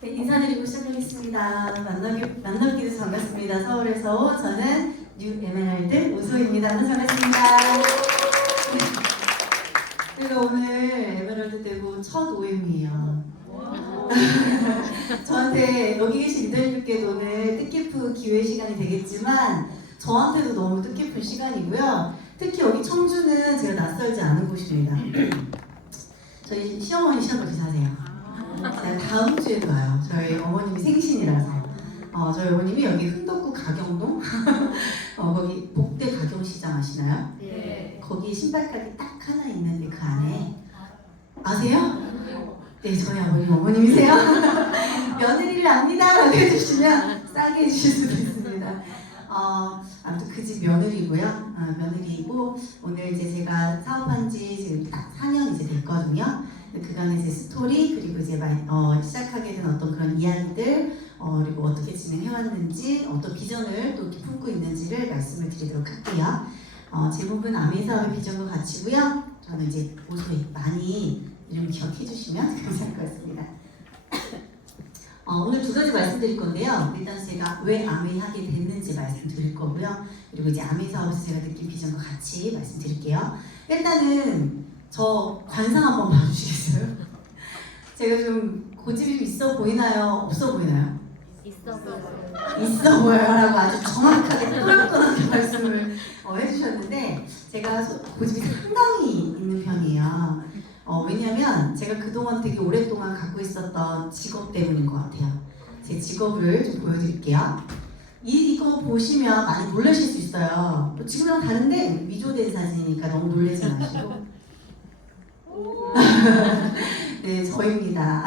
네, 인사드리고 시작하겠습니다. 만나뵙기도 반갑습니다. 서울에서 저는 뉴 에메랄드 우소입니다. 만나서 반갑습니다. 제가 오늘 에메랄드 대고 첫 OM이에요. 저한테 여기 계신 리더님께도 오늘 뜻깊은 기회 시간이 되겠지만 저한테도 너무 뜻깊은 시간이고요. 특히 여기 청주는 제가 낯설지 않은 곳입니다. 저희 시어머니 시아버지 사세요. 제가 다음 주에도 와요. 저희 어머님이 생신이라서. 저희 어머님이 여기 흥덕구 가경동 거기 복대 가경시장 아시나요? 네. 거기 신발가게 딱 하나 있는데 그 안에 아세요? 네, 저희 아버님 어머님이세요. 며느리를 압니다 라고 해주시면 싸게 해주실 수도 있습니다. 아무튼 그 집 며느리고요. 며느리이고 오늘 이제 제가 사업한 지 지금 딱 4년 이제 됐거든요. 그간의 제 스토리 그리고 이제 시작하게 된 어떤 그런 이야기들 그리고 어떻게 진행해왔는지 어떤 비전을 또 이렇게 품고 있는지를 말씀을 드리도록 할게요. 제목은 아메사업의 비전과 가치고요. 저는 이제 오소희 많이 이름 기억해 주시면 감사할 것 같습니다. 오늘 두 가지 말씀드릴 건데요. 일단 제가 왜 아메이 하게 됐는지 말씀드릴 거고요. 그리고 이제 아메이 사업에서 제가 느낀 비전과 같이 말씀드릴게요. 일단은 저 관상 한번 봐주시겠어요? 제가 좀 고집이 있어 보이나요? 없어 보이나요? 있어 보여요. 있어 보여요라고 아주 정확하게 또렷또렷하게 말씀을 해주셨는데 제가 고집이 상당히 있는 편이에요. 왜냐면 제가 그동안 되게 오랫동안 갖고 있었던 직업 때문인 것 같아요. 제 직업을 좀 보여드릴게요. 이거 보시면 많이 놀라실 수 있어요. 지금이랑 다른데 위조된 사진이니까 너무 놀라지 마시고. 네, 저입니다.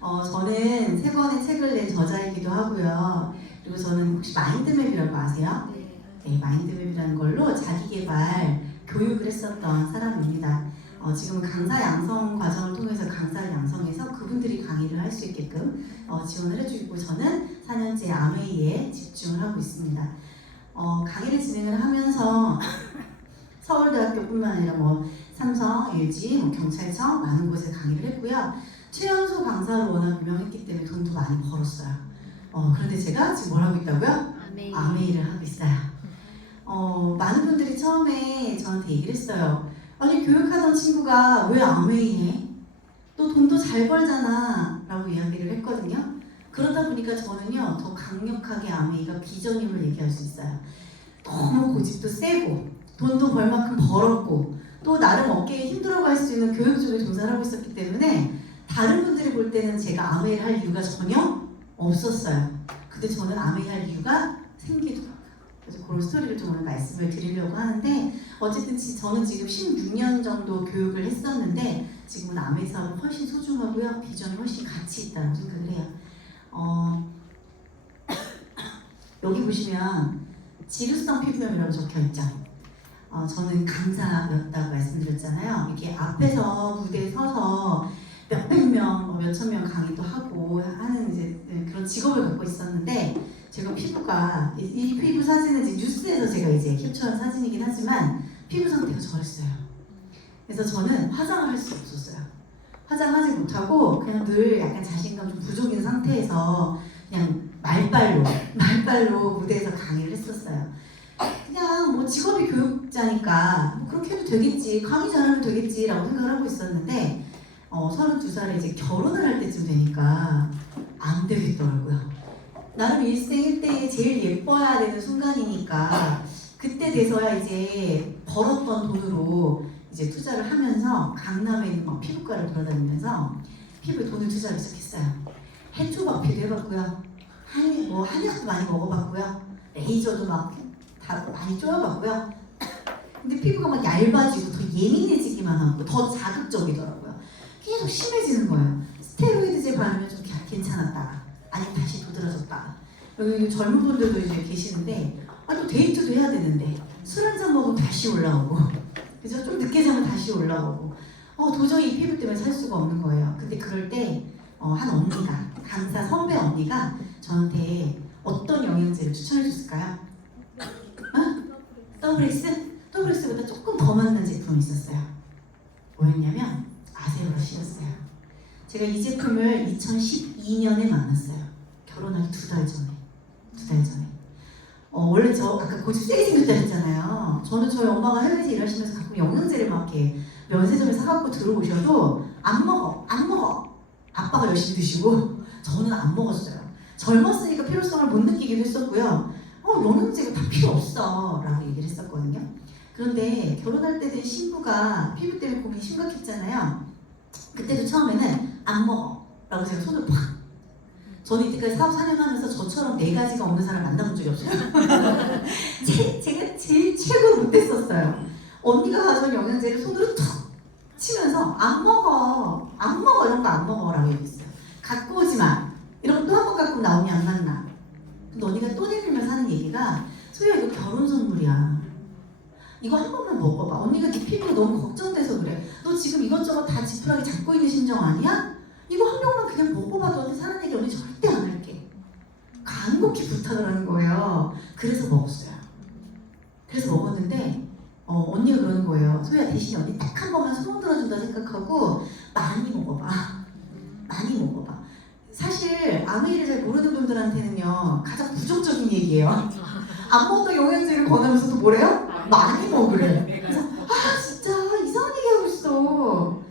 저는 3권의 책을 낸 저자이기도 하고요. 그리고 저는 혹시 마인드맵이라고 아세요? 네, 마인드맵이라는 걸로 자기개발 교육을 했었던 사람입니다. 지금 강사 양성 과정을 통해서 강사를 양성해서 그분들이 강의를 할 수 있게끔 지원을 해주고 저는 4년째 아메이에 집중을 하고 있습니다. 강의를 진행을 하면서 서울대학교뿐만 아니라 삼성, LG, 경찰청 많은 곳에 강의를 했고요. 최연소 강사로 워낙 유명했기 때문에 돈도 많이 벌었어요. 그런데 제가 지금 뭘 하고 있다고요? 아메이를 하고 있어요. 많은 분들이 처음에 저한테 얘기를 했어요. 아니 교육하던 친구가 왜 아메이 해? 너 돈도 잘 벌잖아 라고 이야기를 했거든요. 그러다 보니까 저는요 더 강력하게 아메이가 비전임을 얘기할 수 있어요. 너무 고집도 세고 돈도 벌 만큼 벌었고 또 나름 어깨에 힘들어갈 수 있는 교육 쪽에 종사를 하고 있었기 때문에 다른 분들이 볼 때는 제가 아메이를 할 이유가 전혀 없었어요. 근데 저는 아메이 할 이유가 생기더라고요. 그래서 그런 스토리를 좀 오늘 말씀을 드리려고 하는데 어쨌든 저는 지금 16년 정도 교육을 했었는데 지금은 아메이 사업은 훨씬 소중하고요. 비전이 훨씬 가치 있다고 생각을 해요. 여기 보시면 지루성 피부염이라고 적혀있죠. 저는 강사였다고 말씀드렸잖아요. 이렇게 앞에서 무대에 서서 몇백 명, 몇천 명 강의도 하고 하는 이제 그런 직업을 갖고 있었는데 제가 피부가 이 피부 사진은 이제 뉴스에서 제가 이제 캡처한 사진이긴 하지만 피부 상태가 저랬어요. 그래서 저는 화장을 할 수 없었어요. 화장하지 못하고 그냥 늘 약간 자신감 좀 부족인 상태에서 그냥 말발로 무대에서 강의를 했었어요. 그냥 직업이 교육자니까 그렇게 해도 되겠지, 강의 잘하면 되겠지라고 생각을 하고 있었는데 32살에 이제 결혼을 할 때쯤 되니까 안 되겠더라고요. 나름 일생일대에 제일 예뻐야 되는 순간이니까 그때 돼서야 이제 벌었던 돈으로 이제 투자를 하면서 강남에 있는 피부과를 돌아다니면서 피부에 돈을 투자를 시작했어요. 해초박피도 해봤고요. 한약도 많이 먹어봤고요. 레이저도 다 많이 쪼여봤고요. 근데 피부가 막 얇아지고 더 예민해지기만 하고 더 자극적이더라고요. 계속 심해지는 거예요. 스테로이드제 바르면 좀 괜찮았다가 아니면 다시 도드라졌다가 여기 젊은 분들도 이제 계시는데 또 데이트도 해야 되는데 술 한잔 먹으면 다시 올라오고 그래서 좀 늦게 자면 다시 올라오고 도저히 이 피부 때문에 살 수가 없는 거예요. 근데 그럴 때 한 언니가 강사 선배 언니가 저한테 어떤 영양제를 추천해 줬을까요? 더블엑스? 더블엑스보다 조금 더 맞는 제품이 있었어요. 뭐였냐면 아세로라시였어요. 제가 이 제품을 2012 2002년에 만났어요. 결혼하기 2달 전에. 2달 전에. 원래 저 아까 고집 세게 생겼다 했잖아요. 저는 저희 엄마가 해외에서 일하시면서 가끔 영양제를 막 이렇게 면세점에 사갖고 들어오셔도 안 먹어. 아빠가 열심히 드시고 저는 안 먹었어요. 젊었으니까 필요성을 못 느끼기도 했었고요. 영양제가 다 필요 없어 라고 얘기를 했었거든요. 그런데 결혼할 때 된 신부가 피부 때문에 고민이 심각했잖아요. 그때도 처음에는 안 먹어 라고 제가 손을 팍. 저는 이때까지 사업 4년 하면서 저처럼 4가지가 없는 사람 만나본 적이 없어요. 제가 제일 최고로 못했었어요. 언니가 가져온 영양제를 손으로 툭 치면서 안 먹어 이런 거 안 먹어 라고 얘기했어요. 갖고 오지 마. 이런 거 또 한 번 갖고 나오니 안 만나. 근데 언니가 또 내밀면서 하는 얘기가 소희야 이거 결혼 선물이야. 이거 한 번만 먹어봐. 언니가 네 피부가 너무 걱정돼서 그래. 너 지금 이것저것 다 지푸라기 잡고 있는 심정 아니야? 이거 한 병만 그냥 먹어봐. 너한테 사는 얘기 언니 절대 안 할게. 간곡히 부탁을 하는 거예요. 그래서 먹었어요. 그래서 먹었는데 언니가 그러는 거예요. 소희야 대신에 언니 딱 한 번만 소문 들어준다 생각하고 많이 먹어봐. 많이 먹어봐. 사실 아무 일을 잘 모르는 분들한테는요 가장 부정적인 얘기예요. 안 먹던 영양제를 권하면서도 뭐래요? 많이 먹으래. 그래서 진짜 이상한 얘기하고 있어.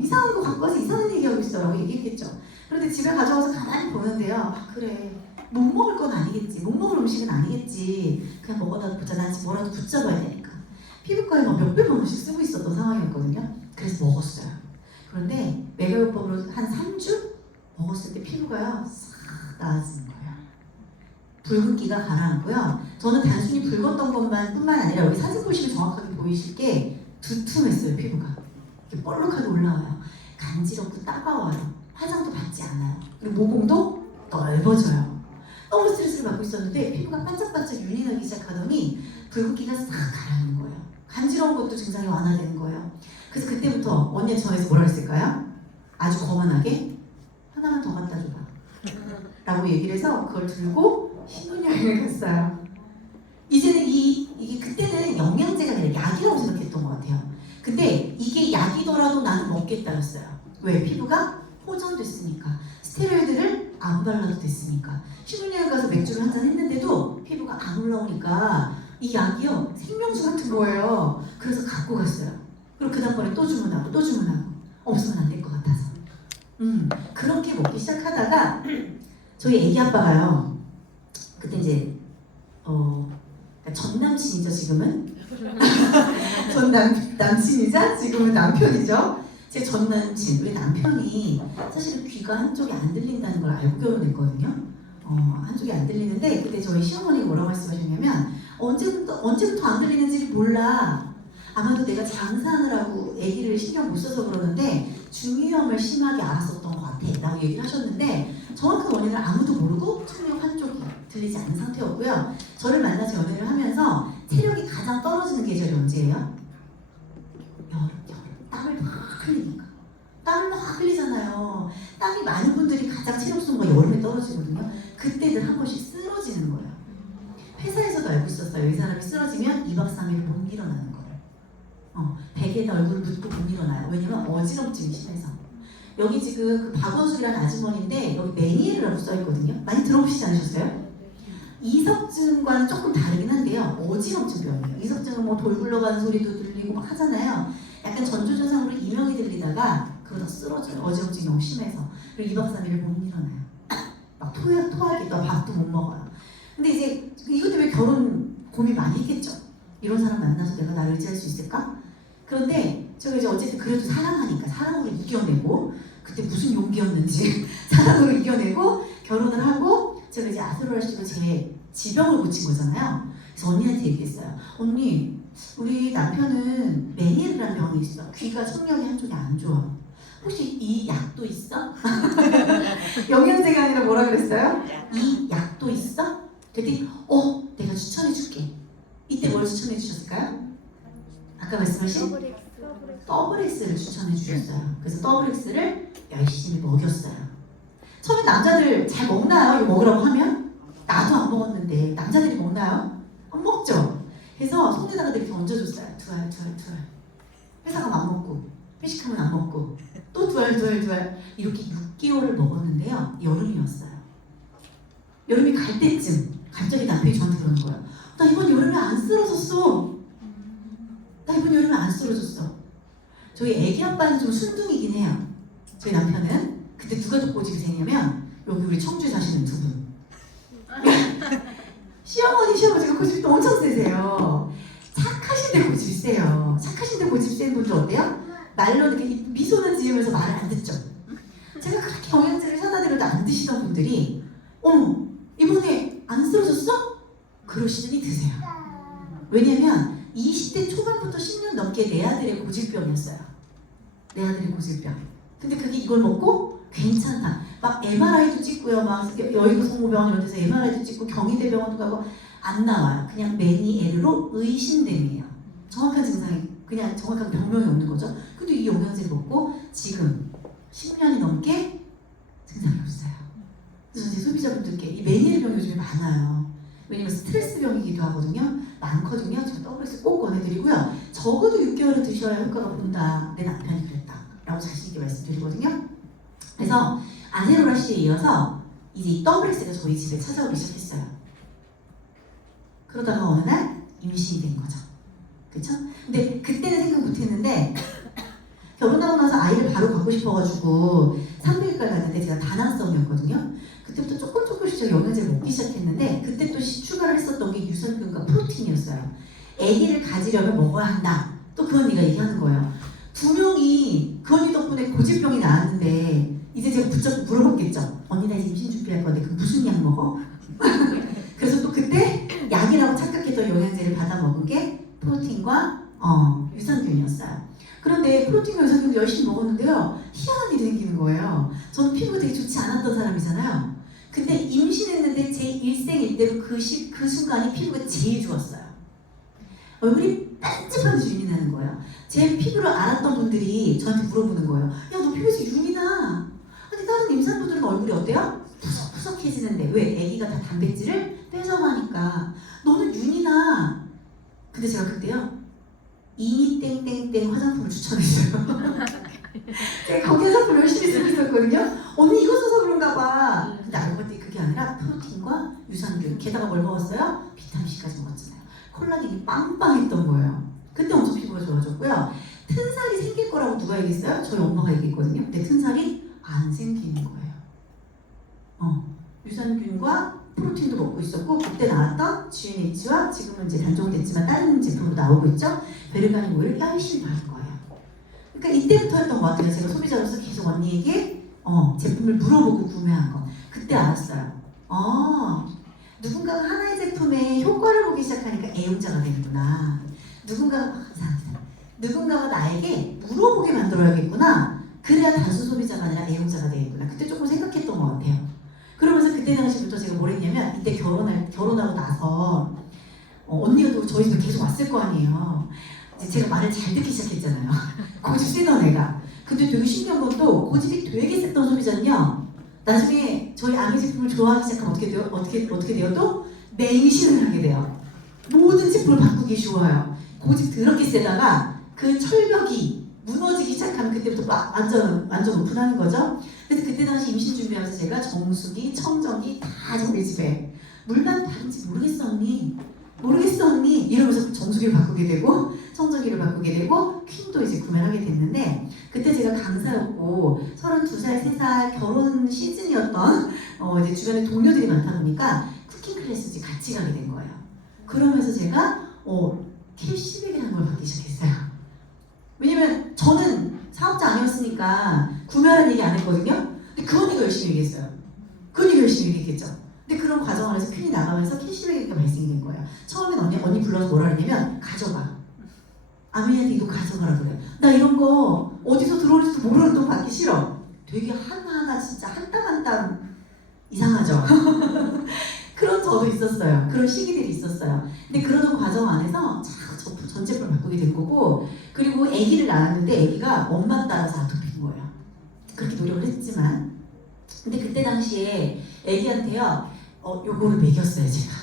이상한 거 갖고 와서 이상한 얘기하고 있어 라고 얘기했겠죠. 그런데 집에 가져와서 가만히 보는데요. 그래 못 먹을 건 아니겠지. 못 먹을 음식은 아니겠지. 그냥 먹어다 보자. 난 지금 뭐라도 붙잡아야 되니까. 피부과에 막 몇백만 원씩 쓰고 있었던 상황이었거든요. 그래서 먹었어요. 그런데 메가요법으로 한 3주 먹었을 때 피부가요 싹 나아지는 거예요. 붉은기가 가라앉고요. 저는 단순히 붉었던 것만 뿐만 아니라 여기 사진 보시면 정확하게 보이실 게 두툼했어요. 피부가 이렇게 볼록하게 올라와요. 간지럽고 따가워요. 화장도 받지 않아요. 그리고 모공도 넓어져요. 너무 스트레스를 받고 있었는데 피부가 반짝반짝 윤이 나기 시작하더니 붉은기가 싹 가라앉는 거예요. 간지러운 것도 증상이 완화되는 거예요. 그래서 그때부터 언니가 저에서 뭐라 그랬을까요? 아주 거만하게 하나만 더 갖다 줘봐 라고 얘기를 해서 그걸 들고 신혼여행을 갔어요. 이제는 이게 그때는 영양제가 아니라 약이라고 생각했던 것 같아요. 근데 이게 약이더라도 나는 먹겠다였어요. 왜? 피부가 호전됐으니까. 스테로이드를 안 발라도 됐으니까. 신혼여행 가서 맥주를 한잔 했는데도 피부가 안 올라오니까 이 약이요 생명수 같은 거예요. 그래서 갖고 갔어요. 그리고 그 다음번에 또 주문하고 없으면 안 될 것 같아서 그렇게 먹기 시작하다가 저희 애기 아빠가요 그때 이제 전 남친이죠 지금은 전 남친이자 지금은 남편이죠. 제 전 남친 우리 남편이 사실은 귀가 한쪽이 안 들린다는 걸 알고 결혼했거든요. 한쪽이 안 들리는데 그때 저희 시어머니가 뭐라고 말씀하셨냐면 언제부터 안 들리는지 몰라. 아마도 내가 장사하느라고 아기를 신경 못 써서 그러는데 중이염을 심하게 앓았었던 것 같아 라고 얘기를 하셨는데 정확한 원인을 아무도 모르고 청력 한쪽이 들리지 않는 상태였고요. 저를 만나서 연애를 하면서 체력이 가장 떨어지는 계절이 언제예요? 여름. 땀을 막 흘리니까. 땀을 막 흘리잖아요. 땀이 많은 분들이 가장 체력 수가 여름에 떨어지거든요. 그때들 한 번씩 쓰러지는 거예요. 회사에서도 알고 있었어요. 이 사람이 쓰러지면 2박 3일 못 일어나는 거예요. 베개에다 얼굴을 묻고 못 일어나요. 왜냐면 어지럼증이 심해서. 여기 지금 그 박원숙이라는 아주머니인데 여기 메니에르라고 써있거든요. 많이 들어보시지 않으셨어요? 이석증과는 조금 다르긴 한데요. 어지럼증 병이에요. 이석증은 뭐 돌 굴러가는 소리도 들리고 막 하잖아요. 약간 전조증상으로 이명이 들리다가 그러다 쓰러져요. 어지럼증이 너무 심해서. 그리고 2박 3일을 못 일어나요. 막 토하기도 하고 밥도 못 먹어요. 근데 이제 이것 때문에 결혼 고민 많이 했겠죠. 이런 사람 만나서 내가 나를 의지할 수 있을까? 그런데 제가 이제 어쨌든 그래도 사랑하니까 사랑으로 이겨내고 그때 무슨 용기였는지 사랑으로 이겨내고 결혼을 하고 제가 이제 아스로라시로 제 지병을 고친 거잖아요. 그래서 언니한테 얘기했어요. 언니 우리 남편은 메니에르라는 병이 있어. 귀가 청력이 한쪽이 안 좋아. 혹시 이 약도 있어? 영양제가 아니라 뭐라 그랬어요? 이 약도 있어? 그랬더니 내가 추천해줄게. 이때 뭘 추천해 주셨을까요? 아까 말씀하신 더블엑스를 추천해 주셨어요. 그래서 더블엑스를 열심히 먹였어요. 처음에 남자들 잘 먹나요? 이거 먹으라고 하면? 나도 안 먹었는데 남자들이 먹나요? 안 먹죠? 그래서 손에다가 이렇게 얹어줬어요. 두 알. 회사 가면 안 먹고 회식하면 안 먹고 또 두 알 이렇게 6개월을 먹었는데요. 여름이었어요. 여름이 갈 때쯤 갑자기 남편이 저한테 그러는 거예요. 나 이번 여름에 안 쓰러졌어. 나 이번 여름에 안 쓰러졌어. 저희 애기 아빠는 좀 순둥이긴 해요. 저희 남편은. 그때 누가 더 꼬집이 생냐면 여기 우리 청주에 사시는 두 분. 시어머니가 고집도 엄청 세세요. 착하신데 고집이 세요. 착하신데 고집이 센 분들 어때요? 말로 이렇게 미소는 지으면서 말을 안 듣죠. 제가 그렇게 영양제를 사다 드려도 안 드시던 분들이 어머 이번에 안 쓰러졌어? 그러시더니 드세요. 왜냐면 20대 초반부터 10년 넘게 내 아들의 고질병이었어요. 내 아들의 고질병. 근데 그게 이걸 먹고 괜찮다. 막 MRI도 찍고요. 막 여의도 성모병원 이런 데서 MRI도 찍고 경희대병원도 가고 안 나와요. 그냥 메니에르로 의심됨이에요. 정확한 증상이 그냥 정확한 병명이 없는 거죠. 근데 이 영양제를 먹고 지금 10년이 넘게 증상이 없어요. 그래서 제 소비자분들께 이 메니에르 병이 요즘에 많아요. 왜냐면 스트레스 병이기도 하거든요. 많거든요. 제가 WS 꼭 권해드리고요. 적어도 6개월을 드셔야 효과가 본다. 내 남편이 그랬다. 라고 자신있게 말씀드리거든요. 그래서 아세로라시에 이어서 이제 이 WS가 저희 집에 찾아오기 시작했어요. 그러다가 어느 날 임신이 된 거죠. 그쵸? 근데 그때는 생각 못했는데 결혼하고 나서 아이를 바로 갖고 싶어가지고 산부인과를 갔는데 제가 다낭성이었거든요. 그때부터 조금씩 제가 영양제를 먹기 시작했는데 그때 또 추가를 했었던 게 유산균과 프로틴이었어요. 아기를 가지려면 먹어야 한다. 또 그 언니가 얘기하는 거예요. 두 명이 그 언니 덕분에 고질병이 나았는데 이제 제가 붙잡고 물어봤겠죠. 언니 나 이제 임신 준비할 건데 그 무슨 약 먹어? 그래서 또 그때 약이라고 착각했던 영양제를 받아 먹은 게 프로틴과 유산균이었어요. 그런데 프로틴과 유산균도 열심히 먹었는데요. 희한한 일이 생기는 거예요. 저는 피부가 되게 좋지 않았던 사람이잖아요. 근데 임신했는데 제 일생일대로 그 순간이 피부가 제일 좋았어요. 얼굴이 반짝반짝 윤이 나는 거예요. 제 피부를 알았던 분들이 저한테 물어보는 거예요. 야, 너 피부에서 윤이 나. 근데 다른 임산부들은 얼굴이 어때요? 푸석푸석해지는데 왜? 애기가 다 단백질을 뺏어가니까 너는 윤이 나. 근데 제가 그때요. 이니 땡땡땡 화장품을 추천했어요. 제가 거기 화장품 열심히 쓰고 있었거든요. 언니 이거 써서 그런가 봐. 근데 알고 봤더니 그게 아니라 프로틴과 유산균. 게다가 뭘 먹었어요? 비타민C까지 먹었잖아요. 콜라겐이 빵빵했던 거예요. 그때 엄청 피부가 좋아졌고요. 튼살이 생길 거라고 누가 얘기했어요? 저희 엄마가 얘기했거든요. 근데 튼살이 안 생기는 거예요. 유산균과 프로틴도 먹고 있었고 그때 나왔던 GNH와 지금은 이제 단종됐지만 다른 제품으로 나오고 있죠. 베르가닌 오일을 열심히 바른 거예요. 그러니까 이때부터였던 것 같아요. 제가 소비자로서 계속 언니에게 제품을 물어보고 구매한 거. 그때 알았어요. 누군가가 하나의 제품의 효과를 보기 시작하니까 애용자가 되는구나. 누군가가 나에게 물어보게 만들어야겠구나. 그래야 단순 소비자가 아니라 애용자가 되겠구나. 그때 조금 생각했던 것 같아요. 그러면서 그때 당시부터 제가 뭘 했냐면 이때 결혼하고 나서 언니가 또 저희 집에 계속 왔을 거 아니에요. 이제 제가 말을 잘 듣기 시작했잖아요. 고집 세던 애가. 근데 되게 신기한 건 또 고집이 되게 셌던 소비자는요. 나중에 저희 아기 제품을 좋아하기 시작하면 어떻게 돼요? 또 맹신을 하게 돼요. 모든 제품을 바꾸기 쉬워요. 고집 더럽게 세다가 그 철벽이 무너지기 시작하면 그때부터 완전 오픈하는 거죠. 그래서 그때 당시 임신 준비하면서 제가 정수기, 청정기 다 저희 집에 물만 다른지 모르겠어 언니 이러면서 정수기를 바꾸게 되고 청정기를 바꾸게 되고 퀸도 이제 구매를 하게 됐는데 그때 제가 강사였고 32살, 3살 결혼 시즌이었던 이제 주변에 동료들이 많다 보니까 쿠킹 클래스 같이 가게 된 거예요. 그러면서 제가 캐시백이라는 걸 받기 시작했어요. 왜냐면 저는 사업자 아니었으니까 구매하라는 얘기 안 했거든요. 근데 그 언니가 열심히 얘기했어요. 그 언니가 열심히 얘기했겠죠. 근데 그런 과정 안에서 퀸이 나가면서 캐시백이 발생이 된 거예요. 처음엔 언니 불러서 뭐라 그랬냐면 가져가. 아미한테 이거 가져가라 그래. 나 이런 거 어디서 들어올지도 모르는 돈 받기 싫어. 되게 하나하나 진짜 한 땀 한 땀 이상하죠. 그런 저도 있었어요. 그런 시기들이 있었어요. 근데 그러던 과정 안에서 전 제품을 바꾸게 된 거고 그리고 아기를 낳았는데 아기가 엄마 따라서 아토피인 거예요. 그렇게 노력을 했지만 근데 그때 당시에 아기한테요 요거를 먹였어요 제가.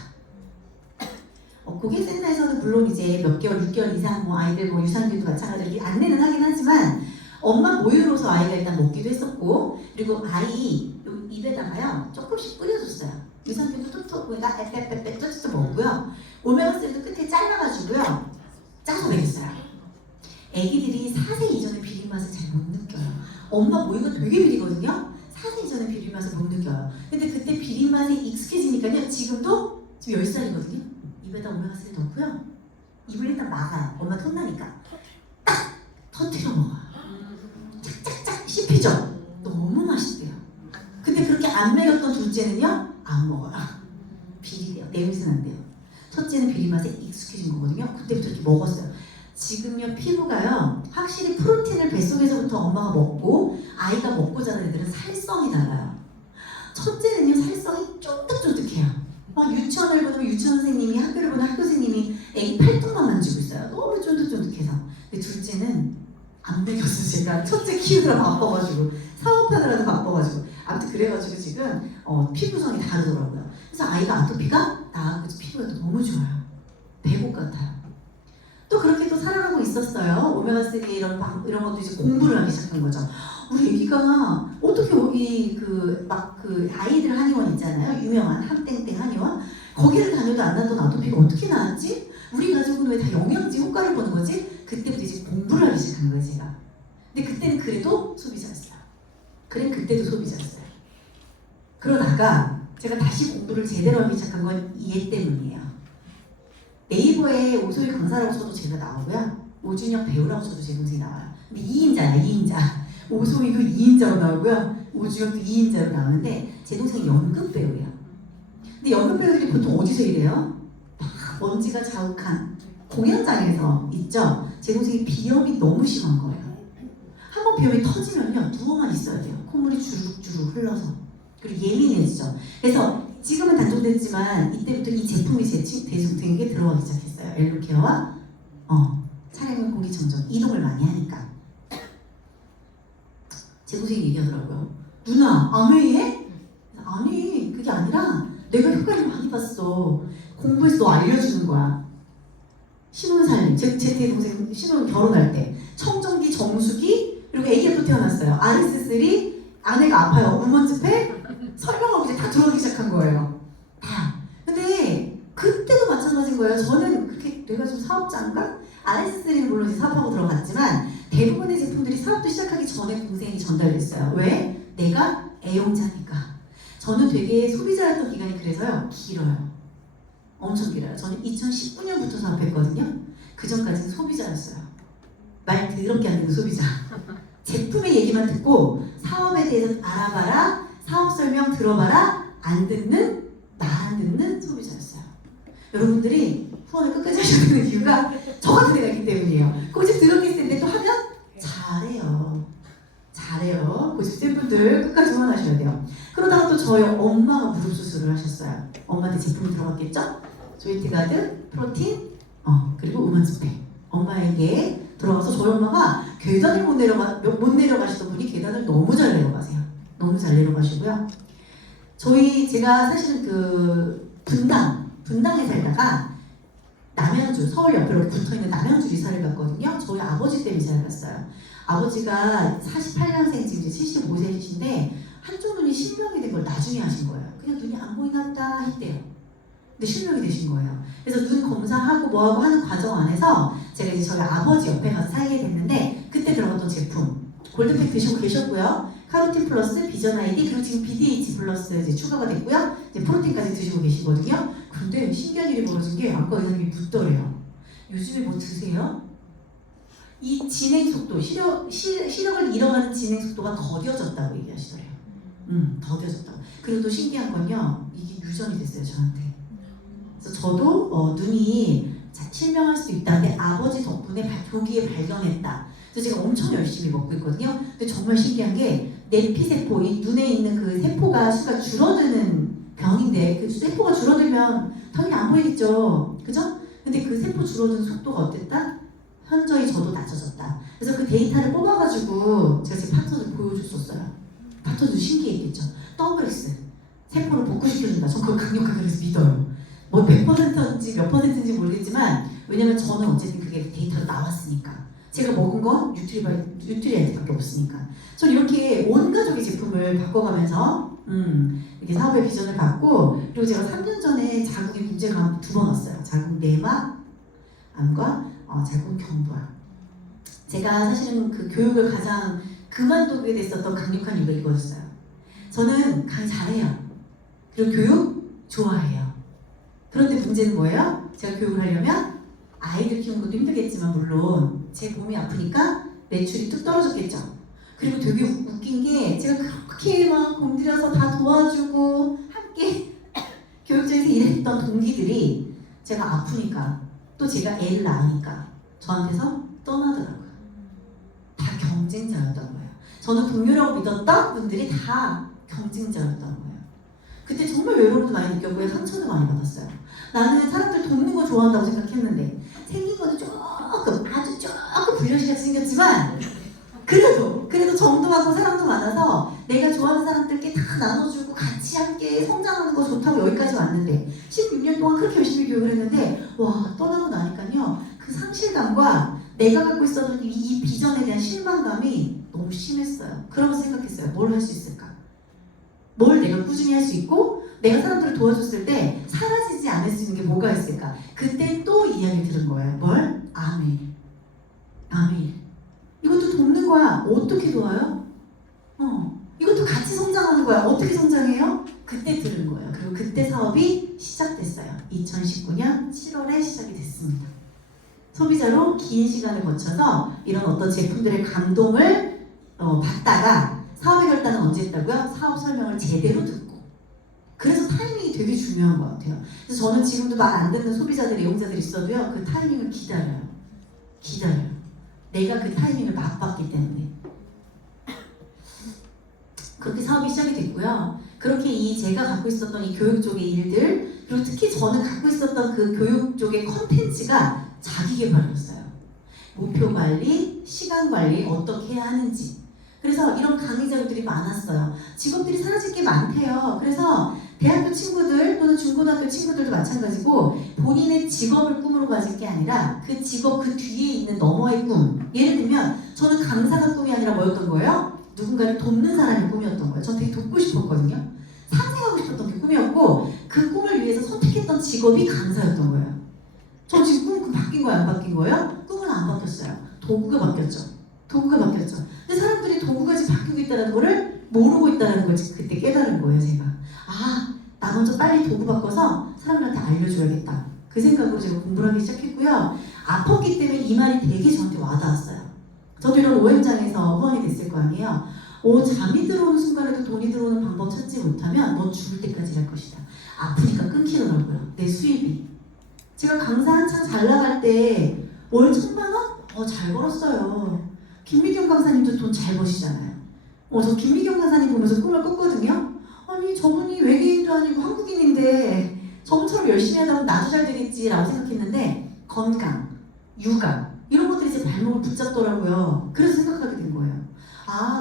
고객센터에서는 물론 이제 몇 개월, 6개월 이상 아이들 유산균도 마찬가지로 안내는 하긴 하지만 엄마 모유로서 아이가 일단 먹기도 했었고, 그리고 아이 요 입에다가요 조금씩 뿌려줬어요. 유산균도 톡톡 그러니까 빼빼빼빼 뜯어서 먹고요. 오메가3도 끝에 잘라가지고요 짜서 먹였어요. 애기들이 4세 이전의 비린 맛을 잘 못 느껴요. 엄마 모유가 되게 비리거든요. 4세 이전의 비린 맛을 못 느껴요. 근데 그때 비린 맛에 익숙해지니까요. 지금도 지금 10살이거든요. 입에다 오메가3 넣고요. 입을 일단 막아요. 엄마 톤나니까 딱 터트려 먹어요. 짝짝짝 씹히죠? 너무 맛있대요. 근데 그렇게 안 먹였던 둘째는요? 안 먹어요. 비리대요. 냄새 난대요. 첫째는 비린 맛에 익숙해진 거거든요. 그때부터 이렇게 먹었어요. 지금요 피부가요 확실히 프로틴을 뱃속에서부터 엄마가 먹고 아이가 먹고 자란 애들은 살성이 달라요. 첫째는요 살성이 쫀득쫀득해요. 막 유치원을 보면 유치원 선생님이 학교를 보면 학교 선생님이 애기 팔뚝만 만지고 있어요. 너무 쫀득쫀득해서. 근데 둘째는 안 먹였어. 제가 첫째 키우느라 바빠가지고 사업하느라도 바빠가지고 아무튼 그래가지고 지금 피부성이 다르더라고요. 그래서 아이가 아토피가 나아고 피부가 너무 좋아요. 배고 같아요. 또 그렇게 또 살아가고 있었어요. 오메가3 이런 것도 이제 공부를 하기 시작한 거죠. 우리 애기가 어떻게 여기 그 아이들 한의원 있잖아요. 유명한 함땡땡 한의원. 거기를 다녀도 안 났던 아토피가 어떻게 나왔지? 우리 가족은 왜 다 영양제 효과를 보는 거지? 그때부터 이제 공부를 하기 시작한 거예요, 제가. 근데 그때는 그래도 소비자였어요. 그때도 소비자였어요. 그러다가 제가 다시 공부를 제대로 하기 시작한 건 얘 때문이에요. 네이버에 오소희 강사라고 쳐도 제가 나오고요. 오준혁 배우라고 쳐도 제 동생이 나와요. 근데 2인자야, 2인자. 오소희도 2인자로 나오고요. 오준혁도 2인자로 나오는데 제 동생이 연극 배우예요. 근데 연극 배우들이 보통 어디서 일해요? 막 먼지가 자욱한 공연장에서 있죠. 제 동생이 비염이 너무 심한 거예요. 한번 비염이 터지면요 누워만 있어야 돼요. 콧물이 주룩주룩 흘러서. 그리고 예민해지죠. 그래서 지금은 단종됐지만 이때부터 이 제품이 제 동생에게 들어가기 시작했어요. 엘로케어와 차량용 공기청정 이동을 많이 하니까. 제 동생이 얘기하더라고요. 누나 아메이해? 아니 그게 아니라 내가 효과를 많이 봤어. 공부해서 너 알려주는 거야. 신혼살림, 제 동생 신혼 결혼할 때 청정기, 정수기 그리고 애기가 또 태어났어요. RS3 아내가 아파요. 우먼즈팩 설명하고 이제 다 들어오기 시작한 거예요. 다. 근데 그때도 마찬가지인 거예요. 저는 그렇게 내가 좀 사업자인가? RS3는 물론 이제 사업하고 들어갔지만 대부분의 제품들이 사업도 시작하기 전에 동생이 전달됐어요. 왜? 내가 애용자니까. 저는 되게 소비자였던 기간이 그래서요 길어요. 엄청 길어요. 저는 2019년부터 사업했거든요. 그 전까지는 소비자였어요. 말 더럽게 안 듣는 소비자. 제품의 얘기만 듣고 사업에 대해서 알아봐라, 사업 설명 들어봐라, 안 듣는, 말 안 듣는 소비자였어요. 여러분들이 후원을 끝까지 하셔야 되는 이유가 저 같은 애가 있기 때문이에요. 고집 더럽게 있을 텐데 또 하면 잘해요. 잘해요. 고집 센 분들 끝까지 후원하셔야 돼요. 그러다가 또 저희 엄마가 무릎 수술을 하셨어요. 엄마한테 제품이 들어갔겠죠? 조인트가드, 프로틴, 그리고 우먼스팩. 엄마에게 들어가서 저희 엄마가 계단을 못 내려가시던 분이 계단을 너무 잘 내려가세요. 너무 잘 내려가시고요. 제가 사실은 그 분당에 살다가 남양주, 서울 옆으로 붙어있는 남양주 이사를 갔거든요. 저희 아버지 때문에 이사를 갔어요. 아버지가 48년생 지금 이제 75세이신데 한쪽 눈이 실명이 된 걸 나중에 하신 거예요. 그냥 눈이 안 보이나 보다 했대요. 근데 실명이 되신 거예요. 그래서 눈 검사하고 뭐하고 하는 과정 안에서 제가 이제 저희 아버지 옆에 가서 살게 됐는데 그때 들어갔던 제품 골드팩 드시고 계셨고요. 카로틴 플러스, 비전 아이디 그리고 지금 BDH 플러스 이제 추가가 됐고요. 이제 프로틴까지 드시고 계시거든요. 근데 신기한 일이 벌어진 게 아까 의사님이 묻더래요. 요즘에 뭐 드세요? 이 진행 속도, 시력을 잃어가는 진행 속도가 더뎌졌다고 얘기하시더래요. 더뎌졌다고. 그리고 또 신기한 건요, 이게 유전이 됐어요, 저한테. 그래서 저도 눈이 실명할 수 있다는데 아버지 덕분에 조기에 발견했다. 그래서 제가 엄청 열심히 먹고 있거든요. 근데 정말 신기한 게 내피세포, 이 눈에 있는 그 세포가 수가 줄어드는 병인데 그 세포가 줄어들면 당연히 안 보이겠죠. 그죠? 근데 그 세포 줄어드는 속도가 어땠다? 현저히 저도 낮아졌다. 그래서 그 데이터를 뽑아가지고 제가 제 파트너를 보여줬었어요. 파트너도 신기했겠죠. 더블엑스 세포를 복구시켜준다. 전 그걸 강력하게 그래서 믿어요. 뭐 100%인지 몇 %인지 모르겠지만 왜냐면 저는 어쨌든 그게 데이터로 나왔으니까 제가 먹은 건 뉴트리아이트밖에 없으니까. 저는 이렇게 온 가족의 제품을 바꿔가면서 이렇게 사업의 비전을 갖고, 그리고 제가 3년 전에 자궁에 문제가 2번 왔어요. 자궁 내막암과 자궁 경부암. 제가 사실은 그 교육을 가장 그만두게 됐었던 강력한 이유가 이거였어요. 저는 강의 잘해요. 그리고 교육 좋아해요. 그런데 문제는 뭐예요? 제가 교육을 하려면 아이들 키우는 것도 힘들겠지만 물론 제 몸이 아프니까 매출이 뚝 떨어졌겠죠. 그리고 되게 웃긴 게 제가 그렇게 막 공들여서 다 도와주고 함께 교육장에서 일했던 동기들이 제가 아프니까 또 제가 애를 낳으니까 저한테서 떠나더라고요. 다 경쟁자였던 거예요. 저는 동료라고 믿었던 분들이 다 경쟁자였던 거예요. 그때 정말 외로움도 많이 느꼈고요. 상처도 많이 받았어요. 나는 사람들 돕는 거 좋아한다고 생각했는데 생긴 거는 아주 조금 불려시같이 생겼지만 그래도 정도 많고 사랑도 많아서 내가 좋아하는 사람들께 다 나눠주고 같이 함께 성장하는 거 좋다고 여기까지 왔는데 16년 동안 그렇게 열심히 교육을 했는데 와, 떠나고 나니까요 그 상실감과 내가 갖고 있었던 이 비전에 대한 실망감이 너무 심했어요. 그러면서 생각했어요. 뭘 할 수 있을까? 뭘 내가 꾸준히 할 수 있고 내가 사람들을 도와줬을 때 사라지지 않을 수 있는 게 뭐가 있을까? 그때 또 이야기 들은 거예요. 뭘? 아멘. 이것도 돕는 거야. 어떻게 도와요? 이것도 같이 성장하는 거야. 어떻게 성장해요? 그때 들은 거예요. 그리고 그때 사업이 시작됐어요. 2019년 7월에 시작이 됐습니다. 소비자로 긴 시간을 거쳐서 이런 어떤 제품들의 감동을 받다가 사업의 결단은 언제 했다고요? 사업 설명을 제대로 듣고. 그래서 타이밍이 되게 중요한 것 같아요. 그래서 저는 지금도 말 안 듣는 소비자들, 애용자들이 있어도요. 그 타이밍을 기다려요. 내가 그 타이밍을 맛봤기 때문에. 그렇게 사업이 시작이 됐고요. 그렇게 제가 갖고 있었던 이 교육 쪽의 일들, 그리고 특히 저는 갖고 있었던 그 교육 쪽의 컨텐츠가 자기개발이었어요. 목표 관리, 시간 관리 어떻게 해야 하는지. 그래서 이런 강의 자료들이 많았어요. 직업들이 사라질 게 많대요. 그래서 대학교 친구들 또는 중고등학교 친구들도 마찬가지고 본인의 직업을 꿈으로 가질 게 아니라 그 직업 그 뒤에 있는 너머의 꿈. 예를 들면 저는 강사가 꿈이 아니라 뭐였던 거예요? 누군가를 돕는 사람이 꿈이었던 거예요. 전 되게 돕고 싶었거든요. 상생하고 싶었던 게 꿈이었고 그 꿈을 위해서 선택했던 직업이 강사였던 거예요. 저 지금 꿈 바뀐 거예요? 안 바뀐 거예요? 꿈은 안 바뀌었어요. 도구가 바뀌었죠. 근데 사람들이 도구가 지금 바뀌고 있다는 거를 모르고 있다는 걸 그때 깨달은 거예요. 제가 나 먼저 빨리 도구 바꿔서 사람들한테 알려줘야겠다. 그 생각으로 제가 공부를 하기 시작했고요. 아팠기 때문에 이 말이 되게 저한테 와닿았어요. 저도 이런 오행장에서 후원이 됐을 거 아니에요. 잠이 들어오는 순간에도 돈이 들어오는 방법 찾지 못하면 넌 죽을 때까지 갈 것이다. 아프니까 끊기더라고요. 내 수입이. 제가 강사 한창 잘 나갈 때 월 1,000만 원? 잘 벌었어요. 김미경 강사님도 돈 잘 버시잖아요. 저 김미경 강사님 보면서 꿈을 꿨거든요. 아니 저분이 외계인도 아니고 한국인인데 저분처럼 열심히 하다 보면 나도 잘 되겠지라고 생각했는데 건강, 육아 이런 것들이 제 발목을 붙잡더라고요. 그래서 생각하게 된 거예요.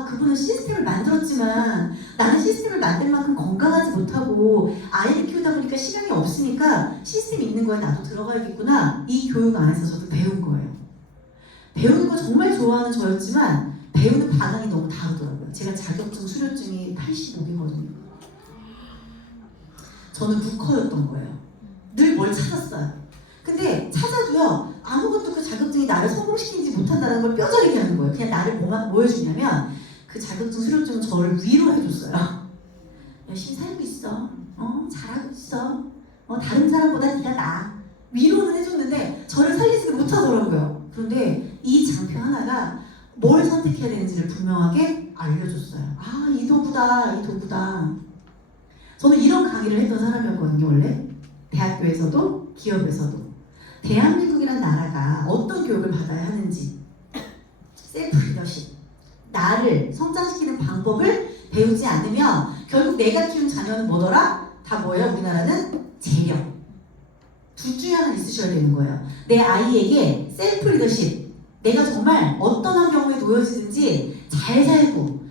그분은 시스템을 만들었지만 나는 시스템을 만들 만큼 건강하지 못하고 아이를 키우다 보니까 시간이 없으니까 시스템이 있는 거에 나도 들어가야겠구나. 이 교육 안에서 저도 배운 거예요. 배우는 거 정말 좋아하는 저였지만 배우는 방향이 너무 다르더라고요. 제가 자격증 수료증이 85개거든요. 저는 무커였던 거예요. 늘 뭘 찾았어요. 근데 찾아도요 아무것도 그 자격증이 나를 성공시키지 못한다는 걸 뼈저리게 하는 거예요. 그냥 나를 뭐만 보여주냐면 그 자격증 수료증은 저를 위로해줬어요. 열심히 살고 있어. 잘하고 있어. 다른 사람보다 네가 나아. 위로는 해줬는데 저를 살리지 못하더라고요. 그런데 이 장표 하나가 뭘 선택해야 되는지를 분명하게 알려줬어요. 이 도구다. 저는 이런 강의를 했던 사람이었거든요. 원래 대학교에서도 기업에서도 대한민국이란 나라가 어떤 교육을 받아야 하는지 셀프 리더십 나를 성장시키는 방법을 배우지 않으면 결국 내가 키운 자녀는 뭐더라? 다 뭐예요? 우리나라는 재력 둘 중에 하나는 있으셔야 되는 거예요. 내 아이에게 셀프 리더십 내가 정말 어떤 환경에 놓여지든지 잘 살고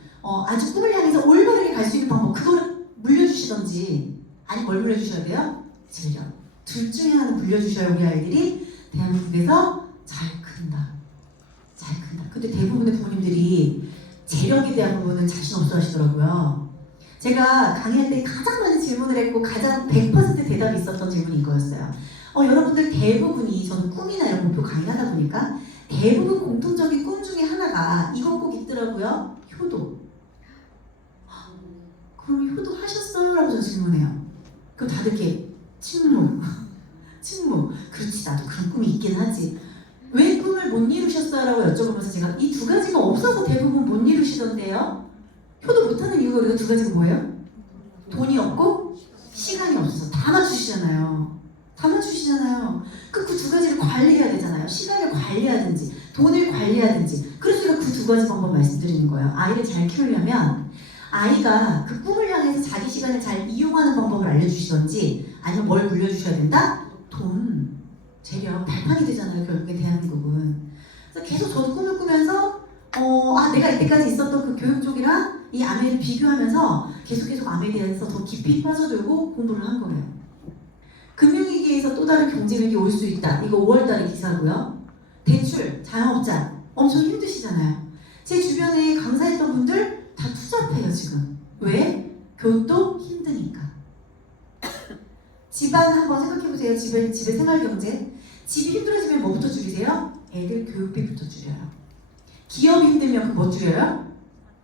아주 꿈을 향해서 올바르게 갈 수 있는 방법 그거를 물려주시던지 아니 뭘 물려주셔야 돼요? 재력 둘 중에 하나는 물려주셔야 우리 아이들이 대한민국에서 잘 큰다. 잘 근데 대부분의 부모님들이 재력에 대한 부분은 자신 없어 하시더라고요. 제가 강의할 때 가장 많은 질문을 했고 가장 100% 대답이 있었던 질문이 이거였어요. 여러분들 대부분이 저는 꿈이나 이런 목표 강의하다 보니까 대부분 공통적인 꿈 중에 하나가 이거 꼭 있더라고요. 효도. 그럼 효도 하셨어요? 라고 저 질문해요. 그럼 다들 이렇게 침묵. 침묵. 그렇지, 나도 그런 꿈이 있긴 하지. 왜 꿈을 못 이루셨어요? 라고 여쭤보면서 제가 이 두 가지가 없어서 대부분 못 이루시던데요. 효도 못하는 이유가 우리가 두 가지가 뭐예요? 돈이 없고 시간이 없어서. 다 맞추시잖아요. 다 맞추시잖아요. 그 두 가지를 관리해야 되잖아요. 시간을 관리하든지 돈을 관리하든지. 그래서 제가 그 두 가지 방법 말씀드리는 거예요. 아이를 잘 키우려면 아이가 그 꿈을 향해서 자기 시간을 잘 이용하는 방법을 알려주시던지 아니면 뭘 물려주셔야 된다? 돈, 재력, 발판이 되잖아요. 결국에 대한민국은. 그래서 계속 저도 꿈을 꾸면서 내가 이때까지 있었던 그 교육 쪽이랑 이 아메를 비교하면서 계속 아메에 대해서 더 깊이 빠져들고 공부를 한 거예요. 금융위기에서 또 다른 경제위기 올 수 있다. 이거 5월달에 기사고요. 대출, 자영업자 엄청 힘드시잖아요. 제 주변에 강사했던 분들 다 투잡해요 지금. 왜? 교육도 힘드니까. 집안 한번 생각해보세요. 집의 생활경제. 집이 힘들어지면 뭐부터 줄이세요? 애들 교육비부터 줄여요. 기업이 힘들면 뭐 줄여요?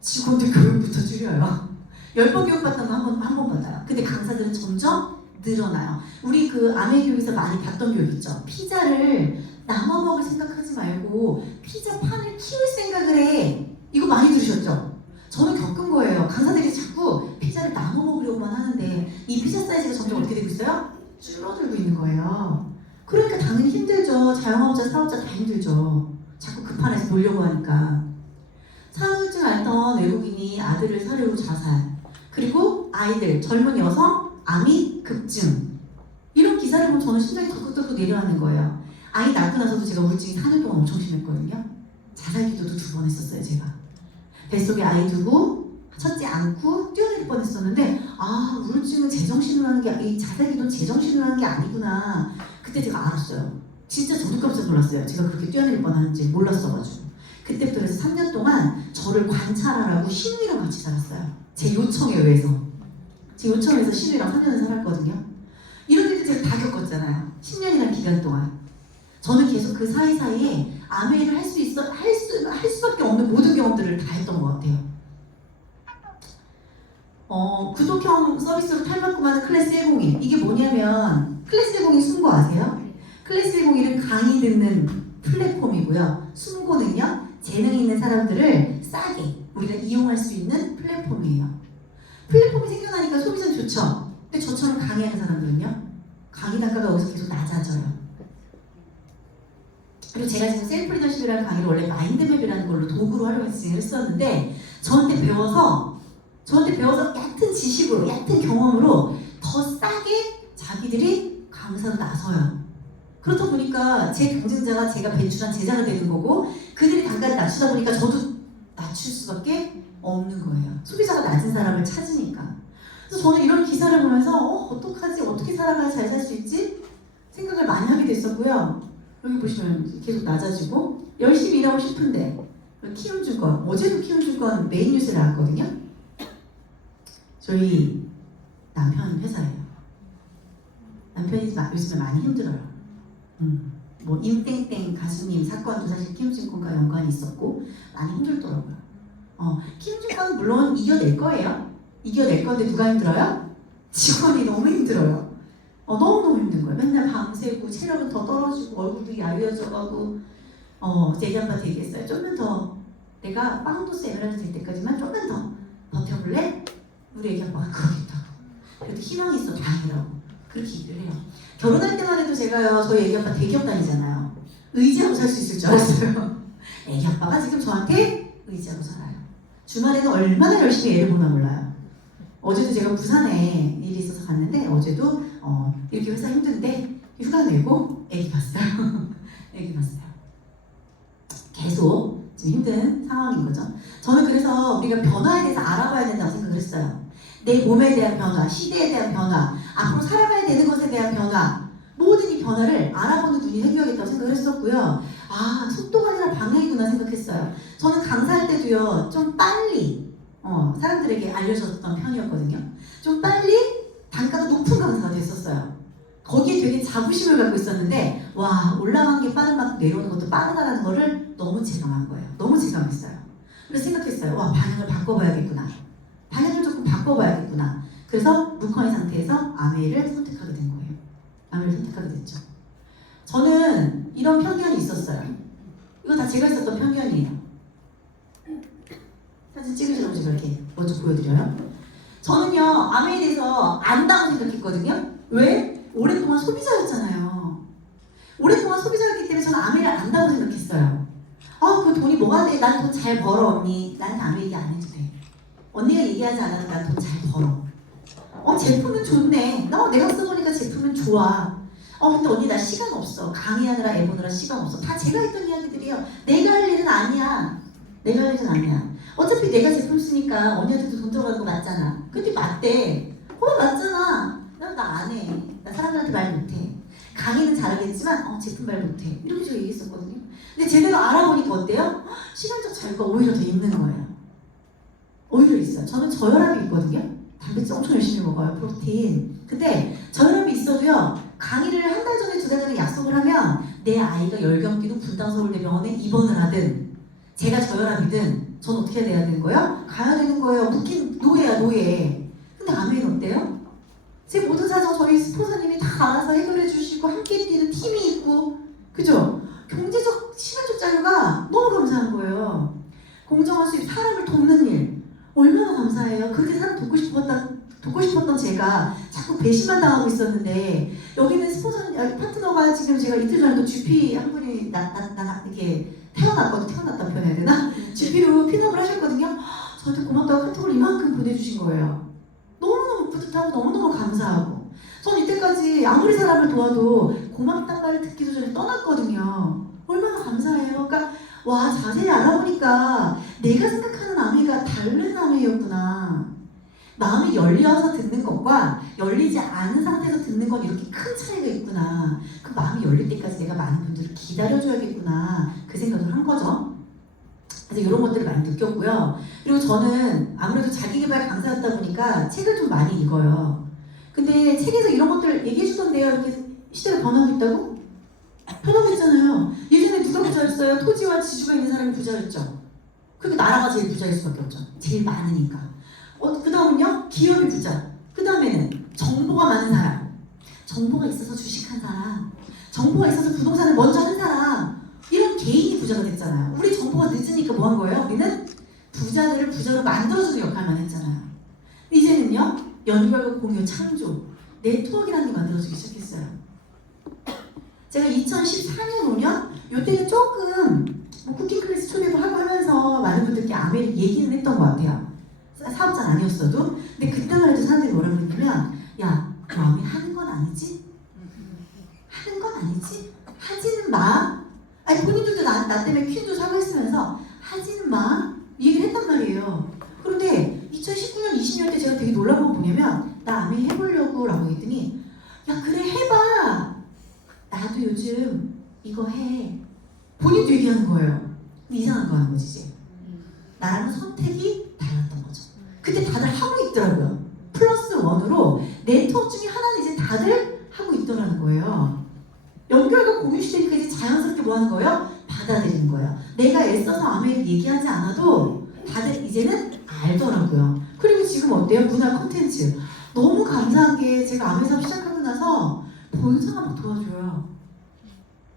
직원들 교육부터 줄여요. 10번 교육받던 거 한 번 받아요. 근데 강사들은 점점 늘어나요. 우리 그 아메 교육에서 많이 봤던 교육 있죠. 피자를 나눠 먹을 생각하지 말고 피자 판을 키울 생각을 해. 이거 많이 들으셨죠? 저는 겪은 거예요. 강사들이 자꾸 피자를 나눠 먹으려고만 하는데 이 피자 사이즈가 점점 어떻게 되고 있어요? 줄어들고 있는 거예요. 그러니까 당연히 힘들죠. 자영업자, 사업자 다 힘들죠. 자꾸 그 판에서 놀려고 하니까. 사후증 앓던 외국인이 아들을 사려고 자살. 그리고 아이들, 젊은 여성, 암이 급증. 이런 기사를 보면 저는 심장이 덜컥덜컥 내려앉는 거예요. 아이 낳고 나서도 제가 우울증이 4년 동안 엄청 심했거든요. 자살 기도도 2번 했었어요, 제가. 뱃속에 아이 두고 첫째 안고 뛰어내릴 뻔했었는데 우울증은 제정신으로 하는 게 이 자살 기도는 제정신으로 하는 게 아니구나. 그때 제가 알았어요. 진짜 저도 깜짝 놀랐어요. 제가 그렇게 뛰어내릴 뻔하는지 몰랐어가지고. 그때부터 해서 3년 동안 저를 관찰하라고 신우이랑 같이 살았어요. 제 요청에 의해서. 제 요청에서 신우이랑 3년을 살았거든요. 이런 일들 제가 다 겪었잖아요. 10년이라는 기간 동안. 저는 계속 그 사이사이에 아메이를 할 수밖에 없는 모든 경험들을 다 했던 것 같아요. 구독형 서비스로 탈바꿈하는 클래스 101. 이게 뭐냐면 클래스 101 숨고 아세요? 클래스 101은 강의 듣는 플랫폼이고요. 숨고는요. 재능 있는 사람들을 싸게 우리가 이용할 수 있는 플랫폼이에요. 플랫폼이 생겨나니까 소비자는 좋죠. 근데 저처럼 강의하는 사람들은요. 강의 단가가 여기서 계속 낮아져요. 그리고 제가 지금 셀프 리더십이라는 강의를 원래 마인드맵이라는 걸로 도구로 활용해서 진행했었는데 저한테 배워서 얕은 지식으로, 얕은 경험으로 더 싸게 자기들이 강사로 나서요. 그렇다 보니까 제 경쟁자가 제가 배출한 제자가 되는 거고 그들이 단가를 낮추다 보니까 저도 낮출 수밖에 없는 거예요. 소비자가 낮은 사람을 찾으니까. 그래서 저는 이런 기사를 보면서 어떡하지? 어떻게 살아가야 잘 살 수 있지? 생각을 많이 하게 됐었고요. 여기 보시면 계속 낮아지고 열심히 일하고 싶은데 키움증권, 어제도 키움증권 메인 뉴스에 나왔거든요. 저희 남편 회사예요. 남편이 요즘에 많이 힘들어요. 뭐 임땡땡 가수님 사건도 사실 키움증권과 연관이 있었고 많이 힘들더라고요. 키움증권은 물론 이겨낼 거예요. 이겨낼 건데 누가 힘들어요? 직원이 너무 힘들어요. 너무너무 힘든 거예요. 맨날 밤새고 체력은 더 떨어지고 얼굴도 야위어져가고 제 얘기한테 얘기했어요. 좀만 더 내가 빵도스 에메랄드 될 때까지만 좀만 더 버텨볼래? 우리 애기 아빠가 그러겠다고. 그래도 희망이 있어 다행이라고 그렇게 얘기를 해요. 결혼할 때만 해도 제가요 저희 애기 아빠 대기업 다니잖아요. 의지하고 살 수 있을 줄 알았어요. 애기 아빠가 지금 저한테 의지하고 살아요. 주말에는 얼마나 열심히 애를 보나 몰라요. 어제도 제가 부산에 일이 있어서 갔는데 어제도 이렇게 회사 힘든데 휴가 내고 애기 봤어요. 애기 봤어요. 계속 지금 힘든 상황인 거죠. 저는 그래서 우리가 변화에 대해서 알아봐야 된다고 생각을 했어요. 내 몸에 대한 변화, 시대에 대한 변화, 앞으로 살아가야 되는 것에 대한 변화 모든 이 변화를 알아보는 눈이 생겨야겠다고 생각을 했었고요. 아, 속도가 아니라 방향이구나 생각했어요. 저는 강사할 때도요, 좀 빨리 사람들에게 알려줬던 편이었거든요. 좀 빨리 단가가 높은 강사가 됐었어요. 거기에 되게 자부심을 갖고 있었는데, 와, 올라간 게 빠른 만큼 내려오는 것도 빠르다는 거를 너무 체감한 거예요. 너무 체감했어요. 그래서 생각했어요. 와, 방향을 바꿔봐야겠구나. 방향을 조금 바꿔봐야겠구나. 그래서 루컨의 상태에서 아메이를 선택하게 된 거예요. 아메이를 선택하게 됐죠. 저는 이런 편견이 있었어요. 이거 다 제가 있었던 편견이에요. 사진 찍으시라고 제가 이렇게 먼저 보여드려요. 저는요, 아메이에 대해서 안다고 생각했거든요. 왜? 오랫동안 소비자였잖아요. 오랫동안 소비자였기 때문에 저는 아메이를 안다고 생각했어요. 아, 그 돈이 뭐가 돼? 난 돈 잘 벌어, 언니. 나한테 아메이 얘기 안 해도 돼. 언니가 얘기하지 않아도 난 돈 잘 벌어. 제품은 좋네. 내가 써보니까 제품은 좋아. 근데 언니 나 시간 없어. 강의하느라 애 보느라 시간 없어. 다 제가 했던 이야기들이에요. 내가 할 일은 아니야. 내가 할 일은 아니야. 어차피 내가 제품 쓰니까 언니한테도 돈 들어가는 거 맞잖아. 근데 맞대. 맞잖아. 나 안 해. 나 사람들한테 말 못해. 강의는 잘하겠지만 제품 말 못해. 이렇게 제가 얘기했었거든요. 근데 제대로 알아보니까 어때요? 시간적 자유가 오히려 더 있는 거예요. 오히려 있어요. 저는 저혈압이 있거든요. 단백질 엄청 열심히 먹어요. 프로틴. 근데 저혈압이 있어도요. 강의를 한 달 전에 두 달 전에 약속을 하면 내 아이가 열경기도 분당서울대병원에 입원을 하든 제가 저혈압이든 전 어떻게 해야 되는 거예요? 가야 되는 거예요. 묶인 노예야 노예. 근데 아메이는 어때요? 제 모든 사정 저희 스폰서님이 다 알아서 해결해 주시고 함께 뛰는 팀이 있고 그죠? 경제적 시간적 자유가 너무 감사한 거예요. 공정한 수입, 사람을 돕는 일 얼마나 감사해요. 그렇게 사람 돕고 싶었던 제가 자꾸 배신만 당하고 있었는데 여기는 스폰서 파트너가 지금 제가 이틀 전에 또 GP 한 분이 이렇게 태어났다고 표현해야 되나? GP로 핀업을 하셨거든요. 저한테 고맙다고 카톡을 이만큼 보내주신 거예요. 너무너무 뿌듯하고 너무너무 감사하고 전 이때까지 아무리 사람을 도와도 고맙단 말을 듣기도 전에 떠났거든요. 얼마나 감사해요. 그러니까 와 자세히 알아보니까 내가 생각하는 아메이가 다른 아메이였구나. 마음이 열려서 듣는 것과 열리지 않은 상태에서 듣는 건 이렇게 큰 차이가 있구나. 그 마음이 열릴 때까지 내가 많은 분들을 기다려줘야겠구나. 그 생각을 한 거죠. 그래서 이런 것들을 많이 느꼈고요. 그리고 저는 아무래도 자기개발 강사였다 보니까 책을 좀 많이 읽어요. 근데 책에서 이런 것들을 얘기해 주던데요. 이렇게 시대가 변하고 있다고? 변하고 있잖아요. 예전에 누가 부자였어요? 토지와 지주가 있는 사람이 부자였죠. 그러니까 나라가 제일 부자일 수밖에 없죠. 제일 많으니까. 그 다음은요? 기업이 부자. 그 다음에는 정보가 많은 사람. 정보가 있어서 주식한 사람. 정보가 있어서 부동산을 먼저 한 사람. 이런 개인이 부자가 됐잖아요. 우리 정보가 늦으니까 뭐 한 거예요? 우리는 부자들을 부자로 만들어주는 역할만 했잖아요. 이제는요? 연결과 공유, 창조, 네트워크라는 게 만들어지기 시작했어요. 제가 2014년, 5년? 이때는 조금 쿠킹 클래스 초대도 하고 하면서 많은 분들께 아메를 얘기는 했던 것 같아요. 사업자는 아니었어도. 근데 그때만 해도 사람들이 뭐라고 했냐면 야, 그 아메 하는 건 아니지? 하는 건 아니지? 하지는 마. 아니 본인들도 나 때문에 퀸도 사과했으면서 하지는 마 얘기를 했단 말이에요. 그런데 2019년, 20년 때 제가 되게 놀란 건 뭐냐면 나 아메 해보려고 라고 했더니 야 그래 해봐. 나도 요즘 이거 해. 본인도 얘기하는 거예요. 이상한 거 하는 거지 이제. 나라는 선택이 달랐던 거죠. 근데 다들 하고 있더라고요. 플러스 원으로 네트워크 중에 하나는 이제 다들 하고 있더라는 거예요. 연결과 공유 시대니까 이제 자연스럽게 뭐 하는 거예요? 받아들이는 거예요. 내가 애써서 아메를 얘기하지 않아도 다들 이제는 알더라고요. 그리고 지금 어때요? 문화 콘텐츠. 너무 감사한 게 제가 아메 사업 시작하고 나서 본사가 막 도와줘요.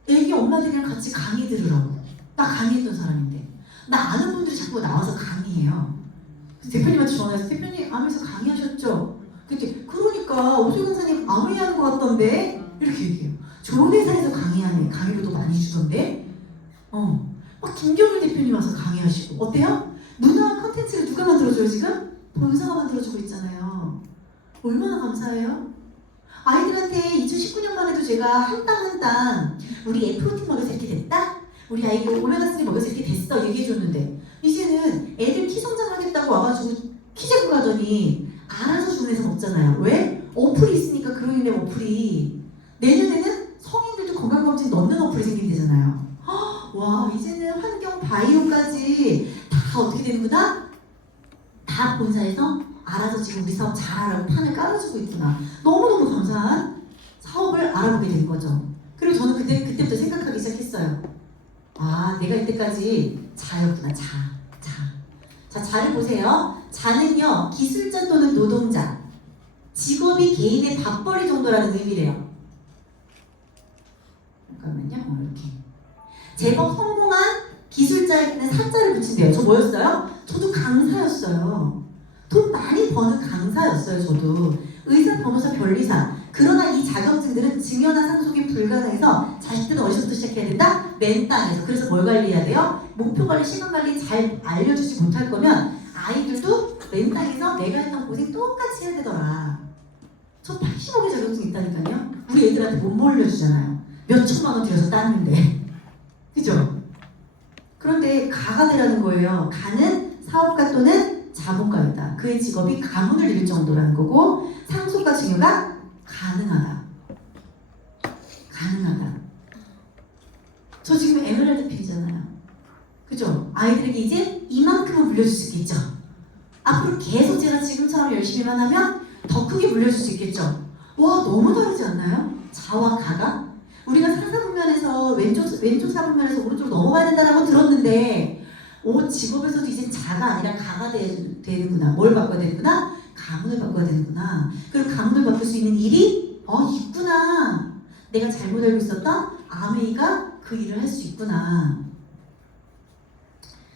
애기 엄마들이랑 같이 강의 들으라고. 나 강의했던 사람인데. 나 아는 분들이 자꾸 나와서 강의해요. 대표님한테 전화해서 대표님 아메에서 강의하셨죠? 그러니까 오수희 강사님 아메 하는 것 같던데? 이렇게 얘기해요. 좋은 회사에서 강의하네. 강의료도 많이 주던데? 막 김경일 대표님 와서 강의하시고. 어때요? 문화 콘텐츠를 누가 만들어줘요 지금? 본사가 만들어주고 있잖아요. 얼마나 감사해요? 아이들한테 2019년만 해도 제가 한 땀 한 땀 우리 애 프로틴 먹여서 이렇게 됐다? 우리 아이가 오메가3 먹여서 이렇게 됐어 얘기해줬는데 이제는 애들 키 성장하겠다고 와가지고 키 재고 가더니 알아서 주는 데서 먹잖아요. 왜? 어플이 있으니까. 그로 인해 어플이 내년에는 성인들도 건강검진 넣는 어플이 생긴대잖아요. 바이오까지 다 어떻게 되는구나? 다 본사에서 알아서 지금 우리 사업 잘하라고 판을 깔아주고 있구나. 너무너무 감사한 사업을 알아보게 된 거죠. 그리고 저는 그때부터 생각하기 시작했어요. 아, 내가 이때까지 자였구나. 자, 자를 보세요. 자는요, 기술자 또는 노동자, 직업이 개인의 밥벌이 정도라는 의미래요. 잠깐만요, 이렇게. 제법 성공한 기술자에게는 사자를 붙인대요. 저 뭐였어요? 저도 강사였어요. 돈 많이 버는 강사였어요, 저도. 의사, 변호사, 변리사. 그러나 이 자격증들은 증여나 상속이 불가능해서 자식들은 어디서부터 시작해야 된다? 맨 땅에서. 그래서 뭘 관리해야 돼요? 목표 관리, 시간 관리 잘 알려주지 못할 거면 아이들도 맨 땅에서 내가 했던 고생 똑같이 해야 되더라. 저 80억의 자격증 있다니까요. 우리 애들한테 못 몰려주잖아요. 몇 천만 원 들여서 땄는데. 그죠? 그런데 가가 되라는 거예요. 가는 사업가 또는 자본가였다. 그의 직업이 가문을 이룰 정도라는 거고, 상속과 증여가 가능하다. 저 지금 에메랄드 필이잖아요. 그죠? 아이들에게 이제 이만큼은 물려줄 수 있겠죠. 앞으로 계속 제가 지금처럼 열심히만 하면 더 크게 물려줄 수 있겠죠. 와, 너무 다르지 않나요? 자와 가가? 우리가 상사분면에서 왼쪽 사분면에서 오른쪽으로 넘어가야 된다라고 들었는데, 직업에서도 이제 자가 아니라 가가 되는구나. 뭘 바꿔야 되는구나? 가문을 바꿔야 되는구나. 그리고 가문을 바꿀 수 있는 일이 있구나. 내가 잘못 알고 있었던 아메이가 그 일을 할 수 있구나.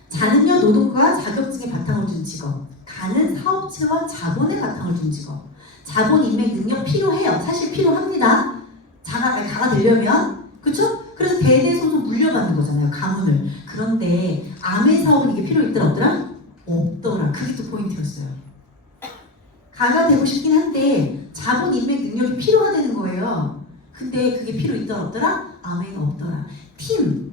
자는요, 노동과 자격증의 바탕을 둔 직업. 가는 사업체와 자본의 바탕을 둔 직업. 자본, 인맥, 능력 필요해요. 사실 필요합니다. 가가 되려면. 그쵸? 그래서 대대손손 물려받는 거잖아요. 가문을. 그런데 아메 사업은 이게 필요 있더라 없더라? 없더라. 그게 또 포인트였어요. 가가 되고 싶긴 한데 자본, 인맥, 능력이 필요하다는 거예요. 근데 그게 필요 있더라 없더라? 아메가 없더라. 팀을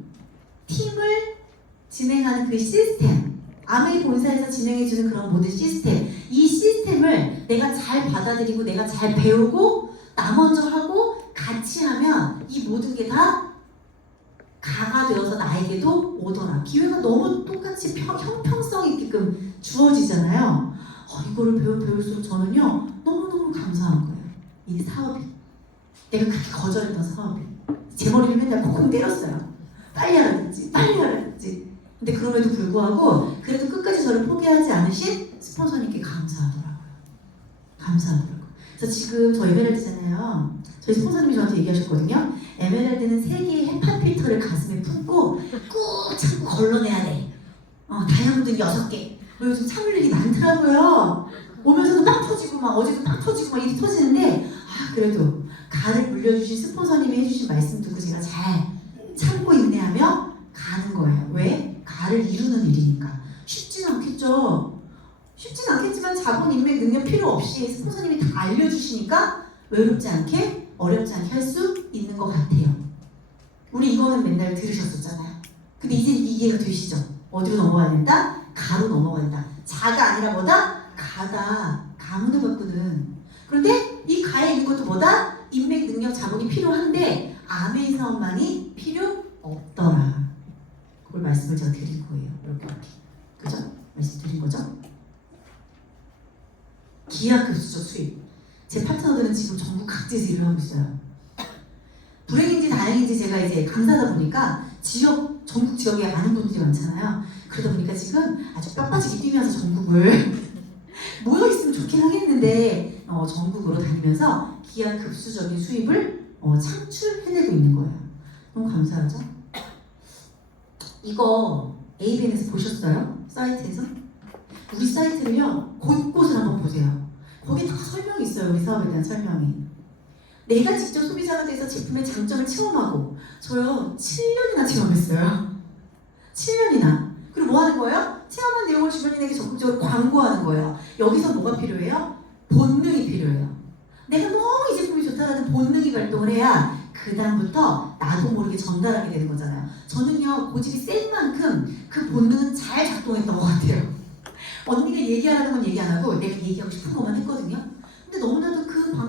진행하는 그 시스템, 아메이 본사에서 진행해주는 그런 모든 시스템, 이 시스템을 내가 잘 받아들이고 내가 잘 배우고 나 먼저 하고 같이 하면 이 모든 게 다 가가 되어서 나에게도 오더라. 기회가 너무 똑같이 형평성 있게끔 주어지잖아요. 이거를 배울수록 저는요, 너무너무 감사한 거예요. 이 사업이. 내가 그렇게 거절했던 사업이. 제 머리를 맨날 콩콩 때렸어요. 빨리 하라든지. 근데 그럼에도 불구하고 그래도 끝까지 저를 포기하지 않으신 스폰서님께 감사하더라고요. 그래서 지금 저 에메랄드잖아요. 저희 스폰서님이 저한테 얘기하셨거든요. 에메랄드는 3개의 헤파 필터를 가슴에 품고 꾹 참고 걸러내야 돼. 다이아몬드 6개. 요즘 참을 일이 많더라고요. 오면서도 빵 터지고 막 어제도 빵 터지고 막 일이 터지는데, 그래도 가를 물려주신 스폰서님이 해주신 말씀 듣고 제가 잘 참고 인내하며 가는 거예요. 왜? 가를 이루는 일이니까. 쉽진 않겠지만 자본, 인맥, 능력 필요 없이 스폰서님이 다 알려주시니까 외롭지 않게, 어렵지 않게 할 수 있는 것 같아요. 우리 이거는 맨날 들으셨었잖아요. 근데 이제 이해가 되시죠? 어디로 넘어가야 된다? 가로 넘어가야 된다. 자가 아니라 뭐다? 가다. 가문을 바꾸는. 그런데 이 가에 있는 것도 뭐다? 인맥, 능력, 자본이 필요한데 아메이 사업만이 필요 없더라. 그걸 말씀을 제가 드린 거예요. 이렇게. 그죠? 말씀드린 거죠? 기하급수적 수입. 제 파트너들은 지금 전국 각지에서 일을 하고 있어요. 불행인지 다행인지 제가 이제 강사다 보니까 전국 지역에 아는 분들이 많잖아요. 그러다 보니까 지금 아주 뼈빠지게 뛰면서 전국을 모여있으면 좋긴 하겠는데 전국으로 다니면서 기하급수적인 수입을 창출해내고 있는 거예요. 너무 감사하죠? 이거 ABN에서 보셨어요? 사이트에서? 우리 사이트를요, 곳곳을 한번 보세요. 거기 다 설명이 있어요. 우리 사업에 대한 설명이. 내가 직접 소비자가 돼서 제품의 장점을 체험하고, 저요 7년이나 체험했어요. 7년이나. 그리고 뭐 하는 거예요? 체험한 내용을 주변인에게 적극적으로 광고하는 거예요. 여기서 뭐가 필요해요? 본능이 필요해요. 내가 너무 이 제품이 좋다라는 본능이 발동을 해야 그 다음부터 나도 모르게 전달하게 되는 거잖아요. 저는요, 고집이 센 만큼 그 본능은 잘 작동했던 것 같아요. 언니가 얘기하라는 건 얘기 안 하고 내가 얘기하고 싶은 것만 했거든요. 근데 너무나도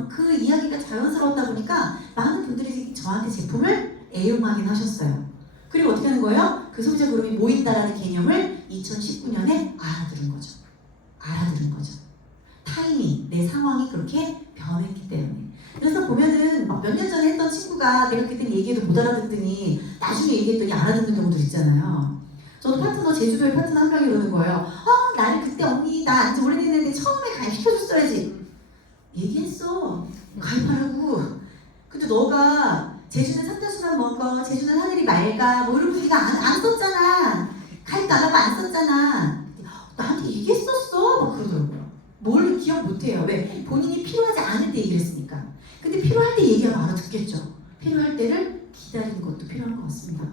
그 이야기가 자연스러웠다 보니까 많은 분들이 저한테 제품을 애용하긴 하셨어요. 그리고 어떻게 하는 거예요? 그 그 소비자 그룹이 모인다라는 개념을 2019년에 알아들은 거죠. 타이밍, 내 상황이 그렇게 변했기 때문에. 그래서 보면은 몇 년 전에 했던 친구가 내가 그때 얘기해도 못 알아듣더니 나중에 얘기했더니 알아듣는 경우들 있잖아요. 저도 파트너, 제주도에 파트너 한 명이 그러는 거예요. 나를 그때 언니 나 안지 오래됐는데 처음에 가입시켜줬어야지. 얘기했어. 가입하라고. 근데 너가 제주는 삼다수만 먹어, 제주는 하늘이 맑아, 뭐 이런 분위기가 안 썼잖아. 가입도 안 하고 안 썼잖아. 나한테 얘기했었어. 막 그러더라고요. 뭘 기억 못해요. 왜? 본인이 필요하지 않을 때 얘기를 했으니까. 근데 필요할 때 얘기하면 알아듣겠죠. 필요할 때를 기다리는 것도 필요한 것 같습니다.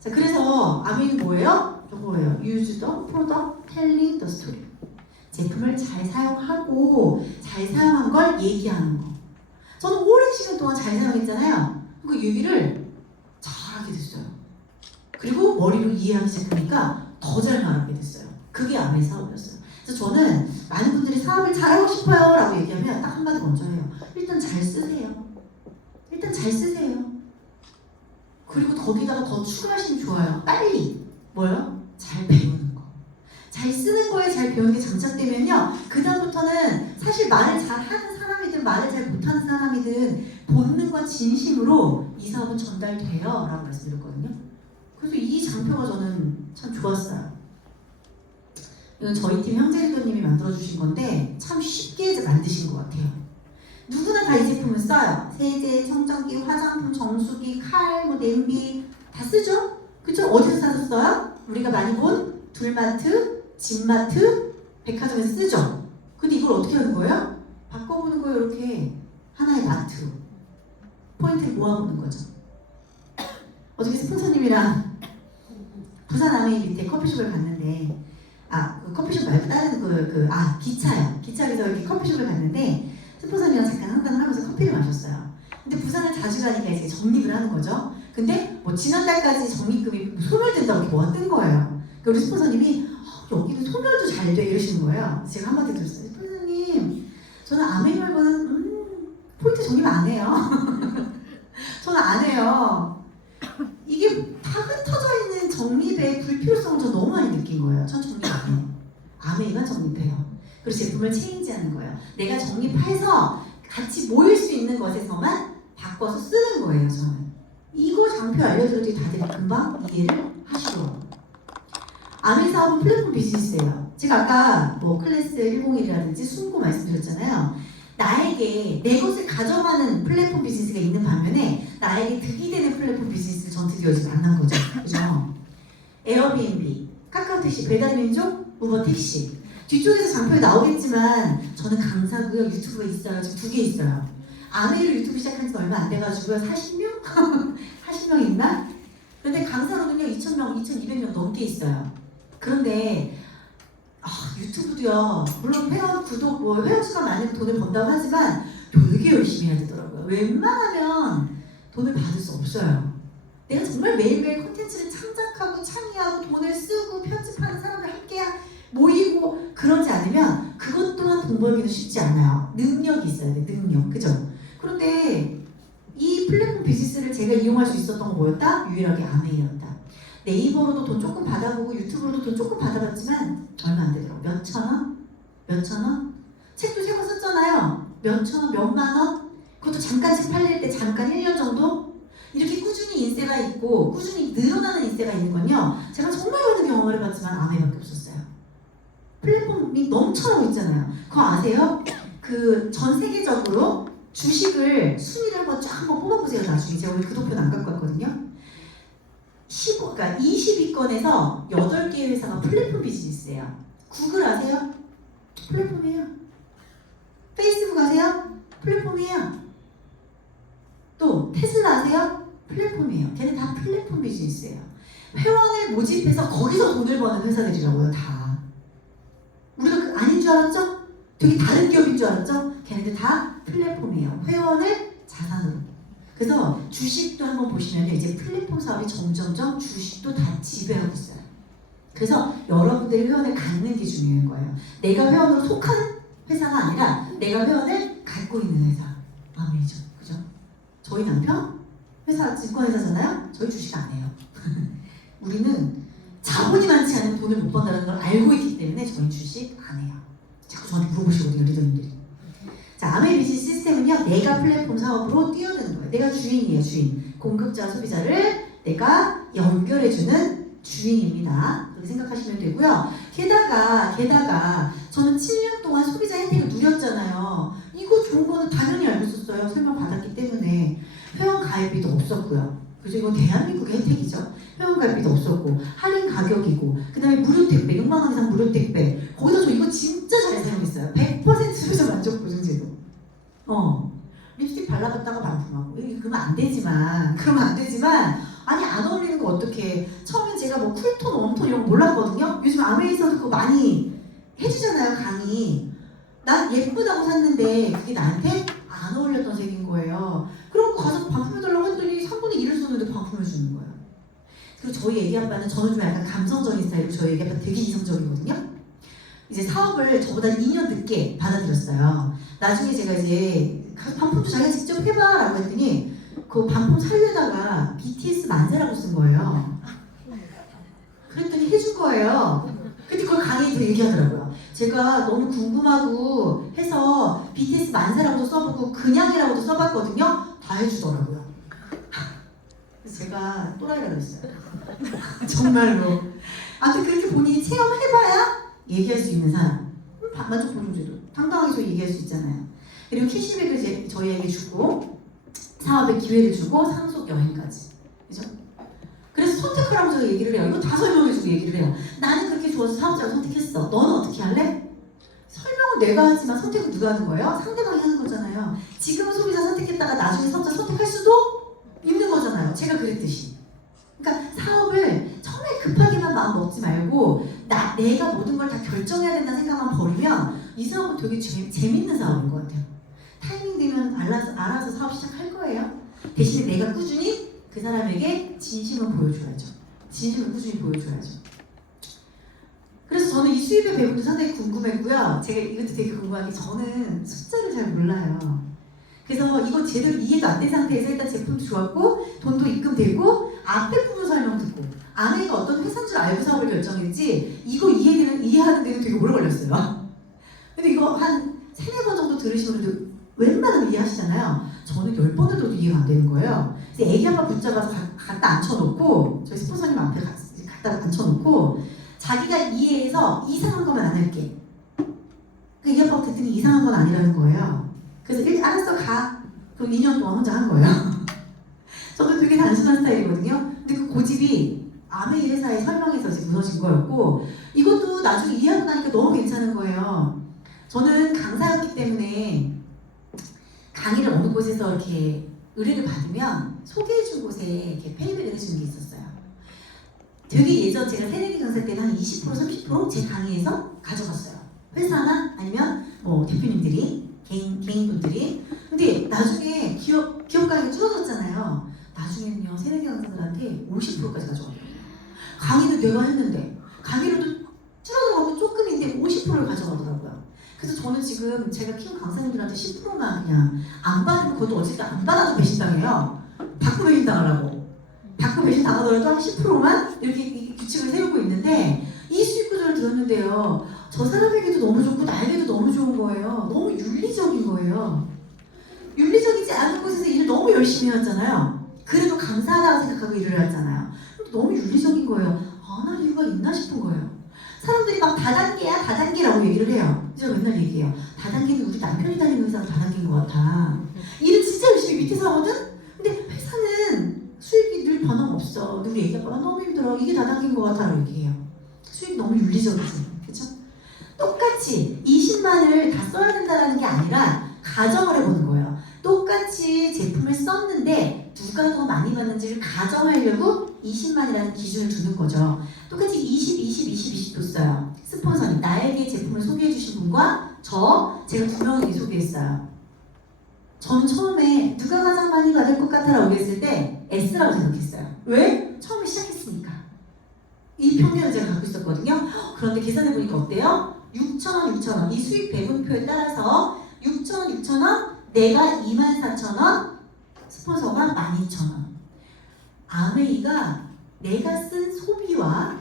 자, 그래서 아메이는 뭐예요? 요거예요. Use the product, telling the story. 제품을 잘 사용하고 잘 사용한 걸 얘기하는 거. 저는 오랜 시간 동안 잘 사용했잖아요. 그 얘기를 잘하게 됐어요. 그리고 머리로 이해하기 시작하니까 더 잘 말하게 됐어요. 그게 아메이 사업이었어요. 그래서 저는 많은 분들이 사업을 잘하고 싶어요 라고 얘기하면 딱 한마디 먼저 해요. 일단 잘 쓰세요. 일단 잘 쓰세요. 그리고 거기다가 더 추가하시면 좋아요. 빨리. 뭐요? 잘 배우는 거. 잘 쓰는 거에 잘 배우는 게 장착되면요. 그 다음부터는 사실 말을 잘하는 사람이든 말을 잘 못하는 사람이든 본능과 진심으로 이 사업은 전달돼요 라고 말씀드렸거든요. 그래서 이 장표가 저는 참 좋았어요. 이건 저희 팀 형제리더님이 만들어주신 건데 참 쉽게 만드신 것 같아요. 누구나 다 이 제품을 써요. 세제, 청정기, 화장품, 정수기, 칼, 뭐 냄비 다 쓰죠? 그쵸? 어디서 사서 써요? 우리가 많이 본 둘마트, 집마트, 백화점에서 쓰죠? 근데 이걸 어떻게 하는 거예요? 바꿔보는 거예요. 이렇게 하나의 마트로 포인트를 모아보는 거죠. 어저께 스폰서님이랑 부산 아메이 밑에 커피숍을 갔는데 그 커피숍 말고 다른 기차요. 기차에서 이렇게 커피숍을 갔는데 스폰서님이랑 잠깐 한잔 하면서 커피를 마셨어요. 근데 부산을 자주 가니까 이제 적립을 하는 거죠. 근데 뭐 지난달까지 적립금이 소멸된다고 이렇게 뭐가 뜬 거예요. 그러니까 우리 스폰서님이 여기는 소멸도 잘 돼 이러시는 거예요. 제가 한마디 들었어요. 스폰서님, 저는 아메이 말고는 포인트 적립 안 해요. 저는 안 해요. 이게 다 흩어져 있는 적립의 불필요성을 저 너무 많이 느낀 거예요. 전 적립 안 해요. 아메이만 적립해요. 그리고 제품을 체인지하는 거예요. 내가 적립해서 같이 모일 수 있는 것에서만 바꿔서 쓰는 거예요. 저는 이거 장표 알려드렸더니 다들 금방 이해를 하시더라고요. 아메이 사업은 플랫폼 비즈니스예요. 제가 아까 뭐 클래스 101이라든지 숨고 말씀드렸잖아요. 나에게 내 것을 가져가는 플랫폼 비즈니스가 있는 반면에 나에게 득이 되는 플랫폼 비즈니스를 전 드디어 이제 만난 거죠. 그죠? 에어비앤비, 카카오택시, 배달민족, 우버택시. 뒤쪽에서 장표에 나오겠지만 저는 강사고요. 유튜브가 있어요. 지금 2개 있어요. 아메이로 유튜브 시작한 지 얼마 안 돼가지고요. 40명? 40명 있나? 그런데 강사로는요 2,000명, 2,200명 넘게 있어요. 그런데 유튜브도요. 물론 회원 구독, 회원 수가 많으면 돈을 번다고 하지만 되게 열심히 해야 되더라고요. 웬만하면 돈을 받을 수 없어요. 내가 정말 매일매일 콘텐츠를 창작하고 창의하고 돈을 쓰고 편집하는 사람들 함께 모이고 그러지 않으면 그것 또한 돈 벌기는 쉽지 않아요. 능력이 있어야 돼. 능력. 그죠? 그런데 이 플랫폼 비즈니스를 제가 이용할 수 있었던 건 뭐였다? 유일하게 아메이였다. 네이버로도 돈 조금 받아보고 유튜브로도 돈 조금 받아봤지만 얼마 안 되더라고. 몇 천 원? 몇 천 원? 책도 3권 썼잖아요. 몇 천 원? 몇만 원? 그것도 잠깐 책 팔릴 때 잠깐 1년 정도? 이렇게 꾸준히 인세가 있고 꾸준히 늘어나는 인세가 있는 건요. 제가 정말 많은 경험을 해봤지만 아메이밖에 없었어요. 플랫폼이 넘쳐나고 있잖아요. 그거 아세요? 그 전 세계적으로 주식을 순위를 한번 뽑아보세요. 나중에 제가 오늘 그 도표는 안 갖고 왔거든요. 20위권에서 8개의 회사가 플랫폼 비즈니스예요. 구글 아세요? 플랫폼이에요. 페이스북 아세요? 플랫폼이에요. 또 테슬라 아세요? 플랫폼이에요. 걔네 다 플랫폼 비즈니스예요. 회원을 모집해서 거기서 돈을 버는 회사들이라고요. 다. 우리가 아닌 줄 알았죠? 되게 다른 기업인 줄 알았죠? 걔네들 다 플랫폼이에요. 회원을 자산으로. 그래서 주식도 한번 보시면 이제 플랫폼 사업이 점점점 주식도 다 지배하고 있어요. 그래서 여러분들이 회원을 갖는 게 중요한 거예요. 내가 회원으로 속하는 회사가 아니라 내가 회원을 갖고 있는 회사. 아메이죠. 그죠? 저희 남편 회사 증권회사잖아요. 저희 주식 안 해요. 우리는 자본이 많지 않으면 돈을 못 번다는 걸 알고 있기 때문에 저희 주식 안 해요. 자꾸 저한테 물어보시거든요, 리더님들이. 자, 아메이 비즈니스 시스템은요, 내가 플랫폼 사업으로 뛰어드는 거예요. 내가 주인이에요, 주인. 공급자, 소비자를 내가 연결해주는 주인입니다. 그렇게 생각하시면 되고요. 게다가 저는 7년 동안 소비자 혜택을 누렸잖아요. 이거 좋은 거는 당연히 알고 있었어요. 설명 받았기 때문에. 회원 가입비도 없었고요. 그죠? 이건 대한민국의 혜택이죠. 회원 가입비도 없었고 할인 가격이고 그 다음에 무료 택배 6만 원 이상 무료 택배. 거기서 저 이거 진짜 잘 사용했어요. 100% 소비자 만족 보증제도. 립스틱 발라봤다가 반품하고 그러면 안 되지만 아니 안 어울리는 거 어떡해. 처음엔 제가 뭐 쿨톤, 웜톤 이런 거 몰랐거든요. 요즘 아메이에서도 그거 많이 해주잖아요, 강의. 난 예쁘다고 샀는데 그게 나한테 안 어울렸던 색인 거예요. 그럼 가서 반품해달라고 했더니 3분의 1을 썼는데 반품해주는 거예요. 그리고 저희 애기 아빠는 저는 좀 약간 감성적인 스타일이고 저희 애기 아빠 되게 이성적이거든요. 이제 사업을 저보다 2년 늦게 받아들였어요. 나중에 제가 이제 반품도 자기가 직접 해봐라고 했더니 그 반품 살려다가 BTS 만세라고 쓴 거예요. 그랬더니 해준 거예요. 근데 그걸 강의에서 얘기하더라고요. 제가 너무 궁금하고 해서 BTS 만세라고도 써보고 그냥이라고도 써봤거든요. 다 해주더라고요. 그래서 제가 또라이라고 했어요. 정말로. 아무튼 그렇게 본인이 체험해봐야 얘기할 수 있는 사람. 만족 보증제도 당당하게 저 얘기할 수 있잖아요. 그리고 캐시백을 이제 저희에게 주고 사업의 기회를 주고 상속 여행까지. 그죠? 그래서 선택하라고 제가 얘기를 해요. 이거 다 설명해주고 얘기를 해요. 나는 그렇게 좋아서 사업자를 선택했어. 너는 어떻게 할래? 설명은 내가 하지만 선택은 누가 하는 거예요? 상대방이 하는 거잖아요. 지금은 소비자 선택했다가 나중에 사업자 선택할 수도 있는 거잖아요. 제가 그랬듯이. 그러니까 사업을 정말 급하게만 마음 먹지 말고 내가 모든 걸 다 결정해야 된다는 생각만 버리면 이 사업은 되게 재밌는 사업인 것 같아요. 타이밍 되면 알아서 사업 시작할 거예요. 대신에 내가 꾸준히 그 사람에게 진심을 보여줘야죠. 진심을 꾸준히 보여줘야죠. 그래서 저는 이 수입의 배분도 상당히 궁금했고요. 제가 이것도 되게 궁금한 게 저는 숫자를 잘 몰라요. 그래서 이거 제대로 이해도 안 된 상태에서 일단 제품도 좋았고 돈도 입금되고 앞에 부분 설명 듣고 아내가 어떤 회사인 줄 알고 사업을 결정했지 이거 이해하는 데는 되게 오래 걸렸어요. 근데 이거 한 3-4번 정도 들으시면 그래도 웬만하면 이해하시잖아요. 저는 10번을 들어도 이해가 안 되는 거예요. 그래서 애기 아빠 붙잡아서 갖다 앉혀놓고 저희 스폰서님 앞에 갖다 앉혀놓고 자기가 이해해서 이상한 거면 안 할게. 그 애기 아빠가 듣더니 이상한 건 아니라는 거예요. 그래서 알았어 가. 그럼 2년 동안 혼자 한 거예요. 저도 되게 단순한 스타일이거든요. 근데 그 고집이 아메이 회사에 설명해서 지금 무너진 거였고 이것도 나중에 이해하고 나니까 너무 괜찮은 거예요. 저는 강사였기 때문에 강의를 어느 곳에서 이렇게 의뢰를 받으면 소개해준 곳에 이렇게 페이백을 해주는 게 있었어요. 되게 예전 제가 새내기 강사 때는 한 20% 30% 제 강의에서 가져갔어요. 회사나 아니면 뭐 대표님들이 개인분들이. 근데 나중에 기업 강의가 줄어졌잖아요. 나중에는요 새내기 강사들한테 50%까지 가져가더라고요. 강의는 내가 했는데 강의로도 줄어들어가고 조금인데 50%를 가져가더라고요. 그래서 저는 지금 제가 키운 강사님들한테 10%만 그냥 안 받으면 그것도 어쨌든 안 받아도 배신당해요. 받고 배신당하라고. 받고 배신당하더라도 한 10%만 이렇게 규칙을 세우고 있는데 이 수익 구조를 들었는데요. 저 사람에게도 너무 좋고 나에게도 너무 좋은 거예요. 너무 윤리적인 거예요. 윤리적이지 않은 곳에서 일을 너무 열심히 해왔잖아요. 그래도 감사하다고 생각하고 일을 했잖아요. 근데 너무 윤리적인 거예요. 안 할 이유가 있나 싶은 거예요. 사람들이 막 다단계야 다단계라고 얘기를 해요. 제가 맨날 얘기해요. 다단계는 우리 남편이 다니는 회사가 다단계인 것 같아. 일은 진짜 열심히 밑에서 하거든? 근데 회사는 수익이 늘 변함없어. 우리 애기 아빠가 너무 힘들어. 이게 다단계인 것 같아 라고 얘기해요. 수익이 너무 윤리적이지. 그쵸? 똑같이 20만을 다 써야 된다는 게 아니라 가정을 해보는 거예요. 똑같이 제품을 썼는데 누가 더 많이 받는지를 가정하려고 20만이라는 기준을 두는 거죠. 똑같이 20 뒀어요. 스폰서님, 나에게 제품을 소개해 주신 분과 제가 2명에게 소개했어요. 저는 처음에 누가 가장 많이 받을 것 같아라고 했을 때 S라고 생각했어요. 왜? 처음에 시작했으니까. 이 편견을 제가 갖고 있었거든요. 그런데 계산해보니까 어때요? 6,000원. 이 수익 배분표에 따라서 6,000원, 내가 24,000원, 스폰서가 12,000원. 아메이가 내가 쓴 소비와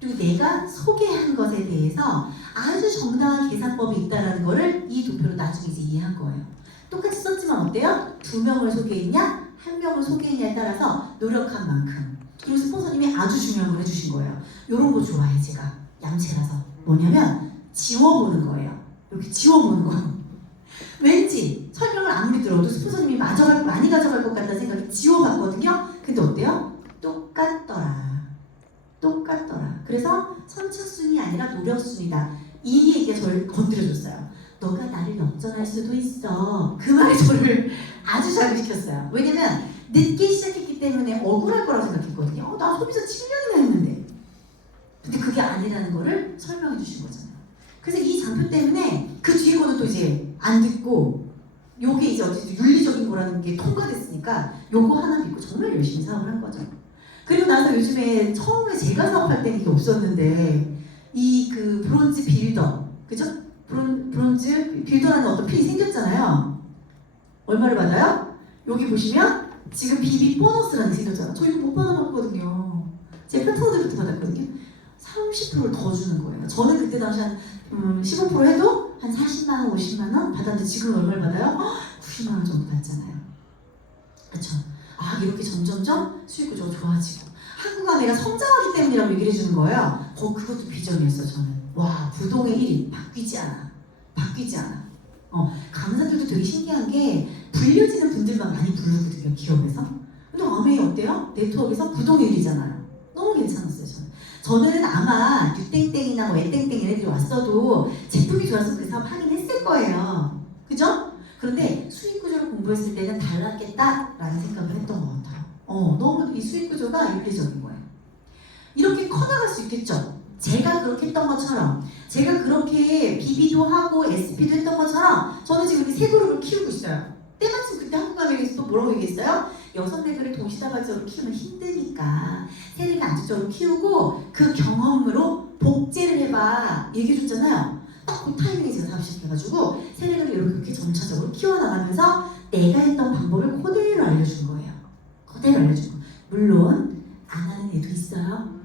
그리고 내가 소개한 것에 대해서 아주 정당한 계산법이 있다는 거를 이 도표로 나중에 이제 이해한 거예요. 똑같이 썼지만 어때요? 2명을 소개했냐? 1명을 소개했냐에 따라서 노력한 만큼. 그리고 스폰서님이 아주 중요한 걸 해주신 거예요. 이런 거 좋아해 제가. 얌체라서. 뭐냐면 지워보는 거예요. 이렇게 지워보는 거. 왠지 설명을 아무리 들어도 스폰서님이 많이 가져갈 것 같다는 생각이 지워봤거든요. 근데 어때요? 똑같더라. 그래서 선착순이 아니라 노력순이다. 이 얘기가 저를 건드려줬어요. 너가 나를 역전할 수도 있어. 그 말이 저를 아주 자극시켰어요. 왜냐면 늦게 시작했기 때문에 억울할 거라고 생각했거든요. 나 소비자 7년이나 했는데. 근데 그게 아니라는 거를 설명해 주신 거잖아요. 그래서 이 장표 때문에 그 뒤에 거는 또 이제 안 듣고 요게 이제 어쨌든 윤리적인 거라는 게 통과됐으니까 요거 하나 믿고 정말 열심히 사업을 한 거죠. 그리고 나서 요즘에 처음에 제가 사업할 때는 이게 없었는데 이 그 브론즈 빌더, 그죠? 브론즈 빌더라는 어떤 필이 생겼잖아요. 얼마를 받아요? 여기 보시면 지금 비비 보너스라는 게 생겼잖아요. 저 이거 못 받아봤거든요. 제 파트너들부터 받았거든요. 30%를 더 주는 거예요. 저는 그때 당시 한 15% 해도 한 40만 원, 50만 원 받았는데 지금 얼마를 받아요? 90만 원 정도 받잖아요. 그렇죠? 아, 이렇게 점점점 수익 구조가 좋아지고 한국은 내가 성장하기 때문이라고 얘기를 해주는 거예요. 그것도 비전이었어요. 저는. 와, 부동의 1위 바뀌지 않아. 강사들도 되게 신기한 게 불려지는 분들만 많이 부르거든요. 기업에서. 근데 아메이 어때요? 네트워크에서 부동의 1위잖아요. 너무 괜찮았어요. 저는 아마 유땡땡이나 뭐 애땡땡 얘네들이 왔어도 제품이 좋아서 그 사업 하긴 했을 거예요. 그죠? 그런데 수익 구조를 공부했을 때는 달랐겠다라는 생각을 했던 것 같아요. 너무 이 수익 구조가 윤리적인 거예요. 이렇게 커나갈 수 있겠죠? 제가 그렇게 했던 것처럼, 제가 그렇게 BB도 하고 SP도 했던 것처럼 저는 지금 이렇게 세 그룹을 키우고 있어요. 때마침 그때 한국가맹에서 또 뭐라고 얘기했어요? 6대그를 동시다발적으로 키우면 힘드니까 세대가 안정적으로 키우고 그 경험으로 복제를 해봐 얘기해줬잖아요. 딱 그 타이밍에 제가 사업 시작해가지고 세대그를 이렇게 점차적으로 키워나가면서 내가 했던 방법을 그대로 알려준 거예요. 물론 안 하는 애도 있어요.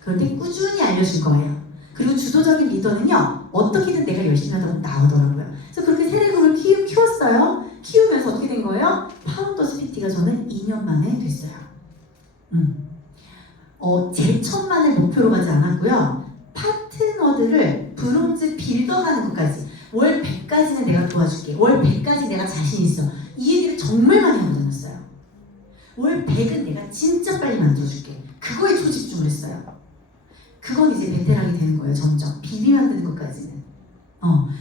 그런데 꾸준히 알려준 거예요. 그리고 주도적인 리더는요, 어떻게든 내가 열심히 하다 보면 나오더라고요. 그래서 그렇게 세대그를 키웠어요. 키우면서 어떻게 된 거예요? 파운더스 PT가 저는 2년 만에 됐어요. 제 천만을 목표로 가지 않았고요. 파트너들을 브론즈 빌더하는 것까지 월 100까지는 내가 도와줄게. 월 100까지 내가 자신 있어. 이 얘기를 정말 많이 하고 다녔어요. 월 100은 내가 진짜 빨리 만들어줄게. 그거에 초집중을 했어요. 그건 이제 베테랑이 되는 거예요. 점점 비비 만드는 것까지는.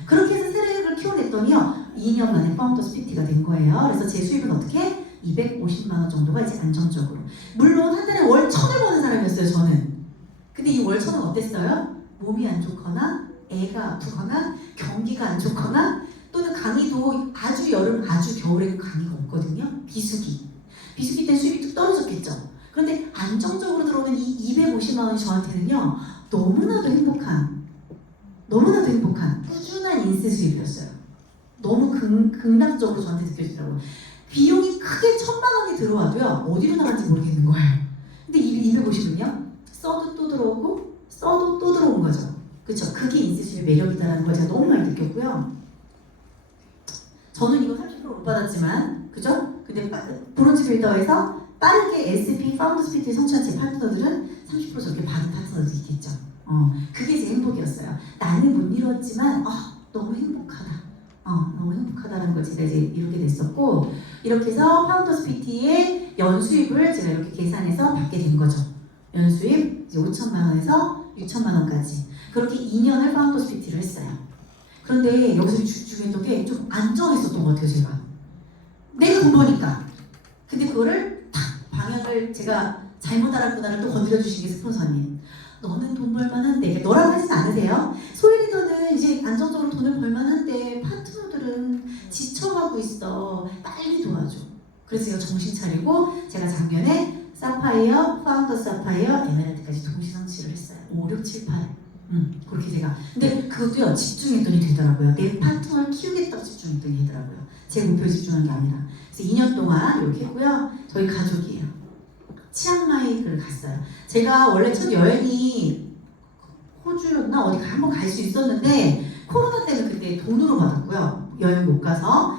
그렇게 해서 세력을 키워냈더니요, 2년 만에 파운더스 PT가 된 거예요. 그래서 제 수입은 어떻게? 250만 원 정도가 이제 안정적으로. 물론 한 달에 월 1,000을 버는 사람이었어요, 저는. 근데 이 월 1,000은 어땠어요? 몸이 안 좋거나 애가 아프거나 경기가 안 좋거나 또는 강의도 아주 여름, 아주 겨울에 강의가 없거든요. 비수기 때 수입이 뚝 떨어졌겠죠. 그런데 안정적으로 들어오는 이 250만 원이 저한테는요, 너무나도 행복한 꾸준한 인세 수입이었어요. 너무 극락적으로 저한테 느껴지더라고요. 비용이 크게 1,000만 원이 들어와도요, 어디로 나간지 모르겠는 거예요. 근데 250은요, 써도 또 들어오고 써도 또 들어온 거죠. 그렇죠? 그게 인세 수입의 매력이다라는 걸 제가 너무 많이 느꼈고요. 저는 이거 30%못 받았지만, 그죠? 근데 브론즈 빌더에서 빠르게 SP, 파운더스 PT 성취한 제 파트너들은 30% 저렇게 받은 파트너들도 있겠죠. 그게 제 행복이었어요. 나는 못 이뤘지만 너무 행복하다는 걸 제가 이제 이루게 됐었고, 이렇게 해서 파운더스 PT의 연수입을 제가 이렇게 계산해서 받게 된 거죠. 연수입 이제 5천만 원에서 6천만 원까지. 그렇게 2년을 파운더스 PT를 했어요. 그런데 여기서 중요했던 게 좀 안정했었던 것 같아요, 제가. 내가 돈 버니까. 근데 그거를 탁 방향을 제가 잘못 알았구나를 또 건드려주신 게 스폰서님. 너는 돈 벌만한데, 너라고 하진 않으세요? 소유리더는 이제 안정적으로 돈을 벌만한데 파트너들은 지쳐가고 있어. 빨리 도와줘. 그래서 제가 정신 차리고 제가 작년에 사파이어, 파운더 사파이어, 에메랄드까지 동시 성취를 했어요. 5, 6, 7, 8. 그렇게 제가. 근데 그것도요, 집중했더니 되더라고요. 내 파트너를 키우겠다고 집중했더니 되더라고요. 제 목표에 집중한 게 아니라. 그래서 2년 동안 이렇게 했고요. 저희 가족이에요. 치앙마이를 갔어요. 제가 원래 첫 여행이 호주였나 어디 한번 갈 수 있었는데 코로나 때문에 그때 돈으로 받았고요. 여행 못 가서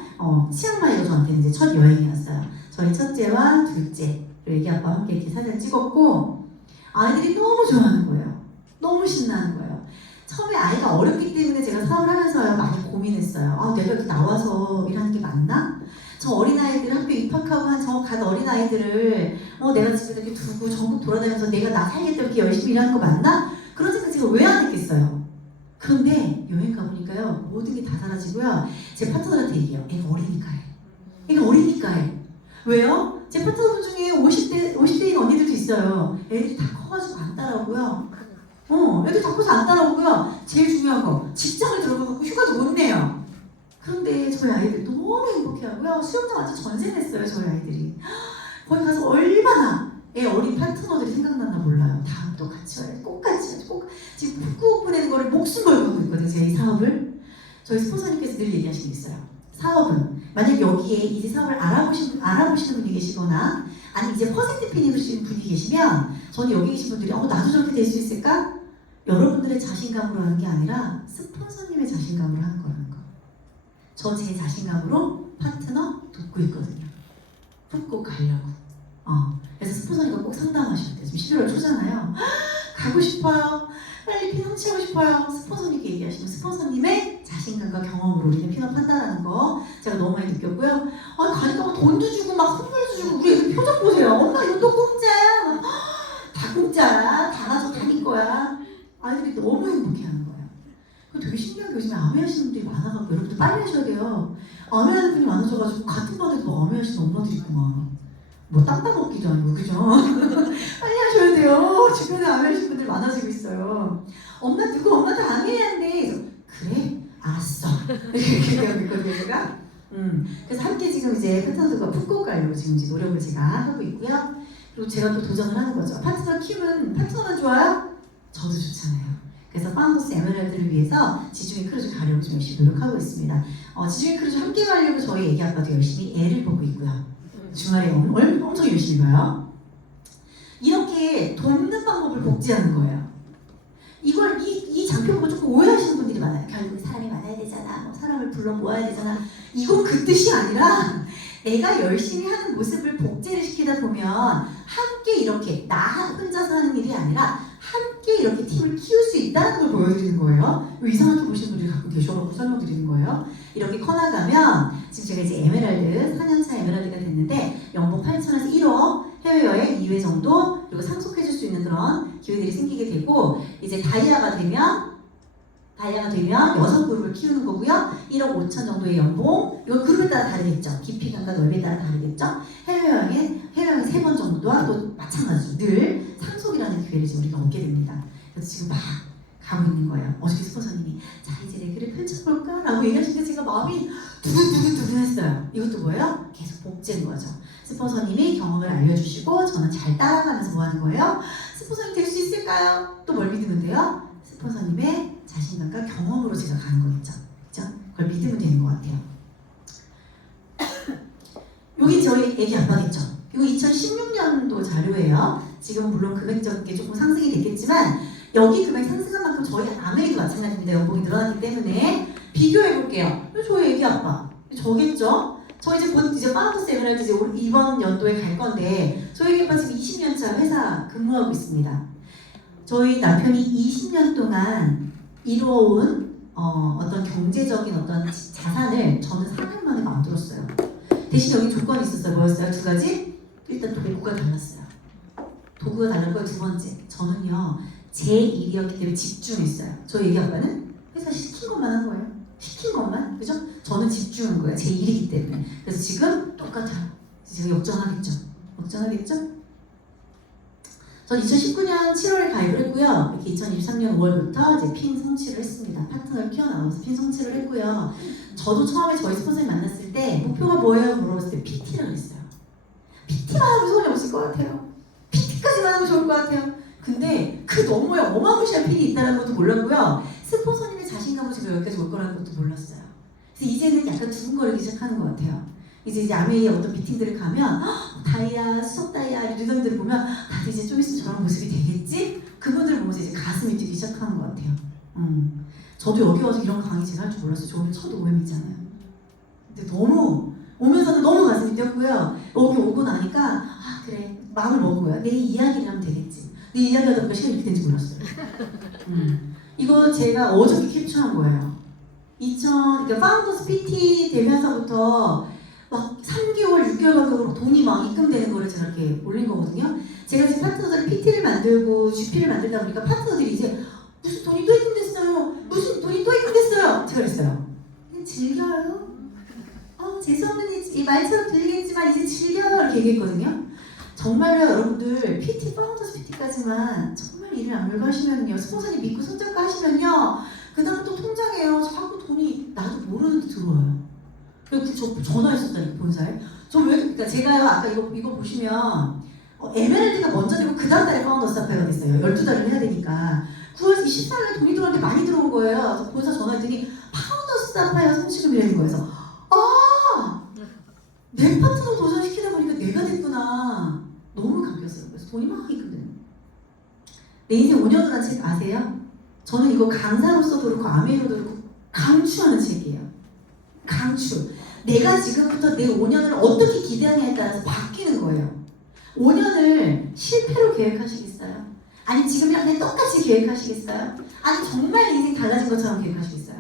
치앙마이가 저한테는 이제 첫 여행이었어요. 저희 첫째와 둘째 애기 아빠와 함께 이렇게 사진 찍었고 아이들이 너무 좋아하는 거예요. 너무 신나는 거예요. 처음에 아이가 어렵기 때문에 제가 사업을 하면서 많이 고민했어요. 아, 내가 이렇게 나와서 일하는 게 맞나? 저 어린아이들 학교 입학하고 한 저 간 어린아이들을 내가 집에 이렇게 두고 전국 돌아다니면서 내가 나 살겠다 이렇게 열심히 일하는 거 맞나? 그런 생각 제가 왜 안 했겠어요? 그런데 여행 가보니까요 모든 게 다 사라지고요. 제 파트너한테 얘기해요. 애가 어리니까 해. 애가 어리니까 해. 왜요? 제 파트너분 중에 50대인 언니들도 있어요. 애들이 다 커가지고 안 따라오고요. 애들 다 커서 안 따라오고요. 제일 중요한 거 직장을 들어가고 휴가도 못 내요. 그런데 저희 아이들 너무 행복해하고요. 수영장 완전 전세 냈어요. 저희 아이들이. 거기 가서 얼마나 애 어린 파트너들이 생각났나 몰라요. 다음 또 같이 와요. 꼭 같이 와요. 꼭 지금 훅 보내는 거를 목숨 걸고 하고 있거든요. 제 이 사업을. 저희 스폰서님께서 늘 얘기하시는 게 있어요. 사업은 만약 여기에 이제 사업을 알아보시는 분이 계시거나 아니 이제 퍼센트 피니시는 분이 계시면 저는 여기 계신 분들이 나도 저렇게 될 수 있을까? 여러분들의 자신감으로 하는 게 아니라 스폰서님의 자신감으로 하는 거라는 거. 저 제 자신감으로 파트너 돕고 있거든요. 훅 가려고. 그래서 스폰서님과 꼭 상담하셔야 돼요. 지금 11월 초잖아요. 가고 싶어요. 빨리 피넘치고 싶어요. 스폰서님께 얘기하시면 스폰서님의 자신감과 경험으로 우리는 피넘한다라는 거 제가 너무 많이 느꼈고요. 가니까 막 돈도 주고 막 선물도 주고 우리 애들 표정 보세요. 엄마 이것도 공짜야. 다 공짜야. 다 가서 다닐 거야. 아이들이 너무 행복해하는 거예요. 되게 신기하게 요즘에 암회 하시는 분들이 많아가지고 여러분들 빨리 하셔야 돼요. 암회 하는 분이 많아져가지고 같은 반에도 암회 하시는 엄마들이 있구만. 뭐 땅땅 먹기도 아니고 그죠? 빨리 하셔야 돼요. 주변에 암회 하시는 분들 많아지고 있어요. 엄마 누구 엄마도 암회해야 한대. 그래? 알았어. 이렇게 얘기하고 있거든요 제가. 그래서 함께 지금 이제 파트너들과 푹 가려고 지금 이제 노력을 제가 하고 있고요. 그리고 제가 또 도전을 하는 거죠. 파트너 키우면 파트너만 좋아요? 저도 좋잖아요. 그래서 파운더스 에메랄드를 위해서 지중해 크루즈 가려고 좀 열심히 노력하고 있습니다. 지중해 크루즈 함께 가려고 저희 애기 아빠도 열심히 애를 보고 있고요. 주말에 엄청 열심히 가요. 이렇게 돕는 방법을 복제하는 거예요. 이걸 이 장표 보고 조금 오해하시는 분들이 많아요. 결국 사람이 많아야 되잖아. 사람을 불러 모아야 되잖아. 이건 그 뜻이 아니라 내가 열심히 하는 모습을 복제를 시키다 보면 함께 이렇게 나 혼자서 하는 일이 아니라 함께 이렇게 팀을 키울 수 있다는 걸 보여드리는 거예요. 이상하게 보시는 분들이 가끔 계셔서 설명드리는 거예요. 이렇게 커나가면 지금 제가 이제 에메랄드 4년차 에메랄드가 됐는데 연봉 8천에서 1억 해외여행 2회 정도 그리고 상속해줄 수 있는 그런 기회들이 생기게 되고 이제 다이아가 되면 6그룹을 키우는 거고요. 1억 5천 정도의 연봉. 이건 그룹에 따라 다르겠죠. 깊이감과 넓이에 따라 다르겠죠. 해외여행 3번 정도와 또 마찬가지죠. 늘 상속이라는 기회를 지금 우리가 얻게 됩니다. 그래서 지금 막 가고 있는 거예요. 어저께 스폰서님이 자 이제 내 글을 펼쳐볼까? 라고 얘기하시니까 제가 마음이 두근두근 했어요. 이것도 뭐예요? 계속 복제인 거죠. 스폰서님이 경험을 알려주시고 저는 잘 따라가면서 뭐 하는 거예요? 스폰서님 될 수 있을까요? 또 뭘 믿으면 돼요? 스폰서님의 자신감과 경험으로 제가 가는 거겠죠. 그죠? 그걸 믿으면 되는 것 같아요. 여기 저희 애기 아빠겠죠. 이거 2016년도 자료예요. 지금 물론 금액적인 게 조금 상승이 됐겠지만 여기 금액 상승한 만큼 저희 아메리도 마찬가지입니다. 연봉이 늘어났기 때문에 비교해 볼게요. 저희 애기 아빠 저겠죠? 저 이제 곧 파운더스 에메랄드 이번 연도에 갈 건데 저희 애기 아빠 지금 20년차 회사 근무하고 있습니다. 저희 남편이 20년 동안 이루어온 어떤 경제적인 어떤 자산을 저는 4년 만에 만들었어요. 대신 여기 조건이 있었어요. 뭐였어요? 2가지? 일단 도구가 달랐어요. 도구가 다른 거예요. 2번째, 저는요 제 일이었기 때문에 집중했어요. 저희 애기 아빠는 회사 시킨 것만 한 거예요. 시킨 것만, 그죠? 저는 집중한 거예요. 제 일이기 때문에. 그래서 지금 똑같아요. 제가 역전하겠죠? 전 2019년 7월에 가입을 했고요. 이렇게 2023년 5월부터 이제 핀 성취를 했습니다. 파트너를 키워나와서 핀 성취를 했고요. 저도 처음에 저희 스폰서님 만났을 때 목표가 뭐예요? 물어봤을 때 PT라고 했어요. PT만 하면 소원이 없을 것 같아요. PT까지만 하면 좋을 것 같아요. 근데 그 너머에 어마무시한 핀이 있다는 것도 몰랐고요. 스폰서님의 자신감으로 제가 여기까지 올 거라는 것도 몰랐어요. 그래서 이제는 약간 두근거리기 시작하는 것 같아요. 이제 아메이의 어떤 미팅들을 가면 다이아, 수석 다이아 리더들을 보면 다들 이제 좀 있으면 저런 모습이 되겠지? 그분들 보면서 이제 가슴이 뛰기 시작하는 것 같아요. 저도 여기 와서 이런 강의 제가 할 줄 몰랐어요. 저 오늘 첫 OM이잖아요. 근데 너무 오면서는 너무 가슴이 뛰었고요. 여기 오고 나니까 아 그래 마음을 먹은 거야. 내 이야기를 하면 되겠지. 내 이야기하다 보니까 시간이 이렇게 된지 몰랐어요. 이거 제가 어저께 캡처한 거예요. 그러니까 파운더스 PT 되면서부터 막 3개월, 6개월 간격으로 돈이 막 입금되는 거를 제가 이렇게 올린 거거든요. 제가 지금 파트너들 PT를 만들고 GP를 만들다 보니까 파트너들이 이제 무슨 돈이 또 입금됐어요. 무슨 돈이 또 입금됐어요. 제가 그랬어요. 그냥 즐겨요. 재수없는 이 말처럼 들리겠지만 이제 즐겨요. 이렇게 얘기했거든요. 정말요 여러분들 PT, 파운더스 PT까지만 정말 일을 안 물고 하시면요. 스폰서님 믿고 손잡고 하시면요. 그 다음에 또 통장에요. 자꾸 돈이 나도 모르는데 들어와요. 그래서 저 전화했었다니까 본사에. 그러니까 제가요 아까 이거 보시면 에메랄드가 먼저 되고 그 다음 달에 파운더스 사파이어가 됐어요. 12달을 해야 되니까 9월 24일에 돈이 들어왔는데 많이 들어온 거예요. 그래서 본사 전화했더니 파운더스 사파이어 성취금이라는 거여서 내 파트너 도전시키다 보니까 내가 됐구나. 너무 감겼어요. 그래서 돈이 막 입금돼요. 내 인생 5년을 한 책 아세요? 저는 이거 강사로서도 그렇고 아메이로도 그렇고 강추하는 책이에요. 강추. 내가 지금부터 내 5년을 어떻게 기대하냐에 따라서 바뀌는 거예요. 5년을 실패로 계획하시겠어요? 아니 지금이랑 그냥 똑같이 계획하시겠어요? 아니 정말 인생 달라진 것처럼 계획하시겠어요?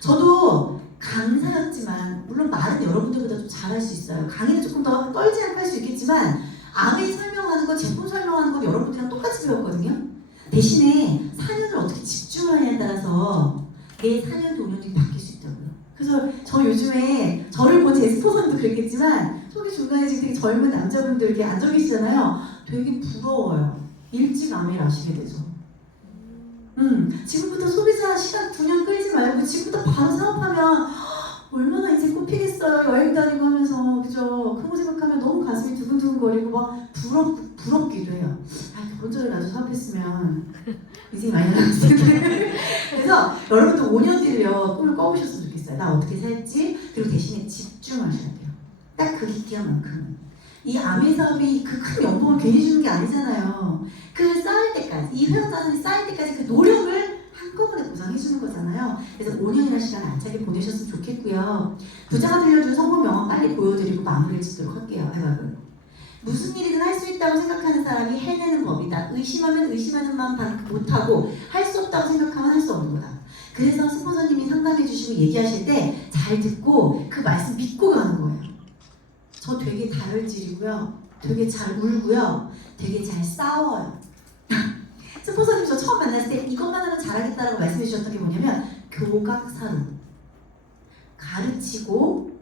저도 강사였지만 물론 말은 여러분들보다 좀 잘할 수 있어요. 강의는 조금 더 떨지 않고 할 수 있겠지만 아메이 설명하는 거, 제품 설명하는 건 여러분들이랑 똑같이 배웠거든요. 대신에 4년을 어떻게 집중하냐에 따라서 내 4년도 5년이 바뀔 수 있다고요. 그래서 저 요즘에 저를 본 제 스포서님도 그랬겠지만 저기 중간에 지금 되게 젊은 남자분들 이렇게 앉아 계시잖아요. 되게 부러워요. 일찍 아메이를 아시게 돼서. 지금부터 소비자 시간 9년 끌지 말고 지금부터 바로 사업하면 얼마나 인생 꽃피겠어요. 여행 다니고 하면서 그죠? 그런 거 생각하면 너무 가슴이 두근두근거리고 막 부럽기도 해요. 그런 전에 나도 사업했으면 인생이 많이 달라졌을 텐데. 그래서 여러분도 5년 뒤를요 꿈을 꿔보셨으면 좋겠어요. 나 어떻게 살지? 그리고 대신에 집중하셔야 돼요. 딱 그 기간만큼. 이 아메이 사업이 그 큰 연봉을 괜히 주는 게 아니잖아요. 그 쌓일 때까지, 이 회원 자산이 쌓일 때까지 그 노력을 한꺼번에 보상해 주는 거잖아요. 그래서 5년이라는 시간 알차게 보내셨으면 좋겠고요. 부자가 들려준 성공 명언 빨리 보여드리고 마무리를 짓도록 할게요. 해박을. 무슨 일이든 할 수 있다고 생각하는 사람이 해내는 법이다. 의심하면 의심하는 마음 못하고 할 수 없다고 생각하면 할 수 없는 거다. 그래서 스폰서님이 상담해 주시고 얘기하실 때 잘 듣고 그 말씀 믿고 가는 거예요. 저 되게 다혈질이고요. 되게 잘 울고요. 되게 잘 싸워요. 스폰서님 저 처음 만났을 때 이것만 하면 잘하겠다라고 말씀해 주셨던 게 뭐냐면 교각사로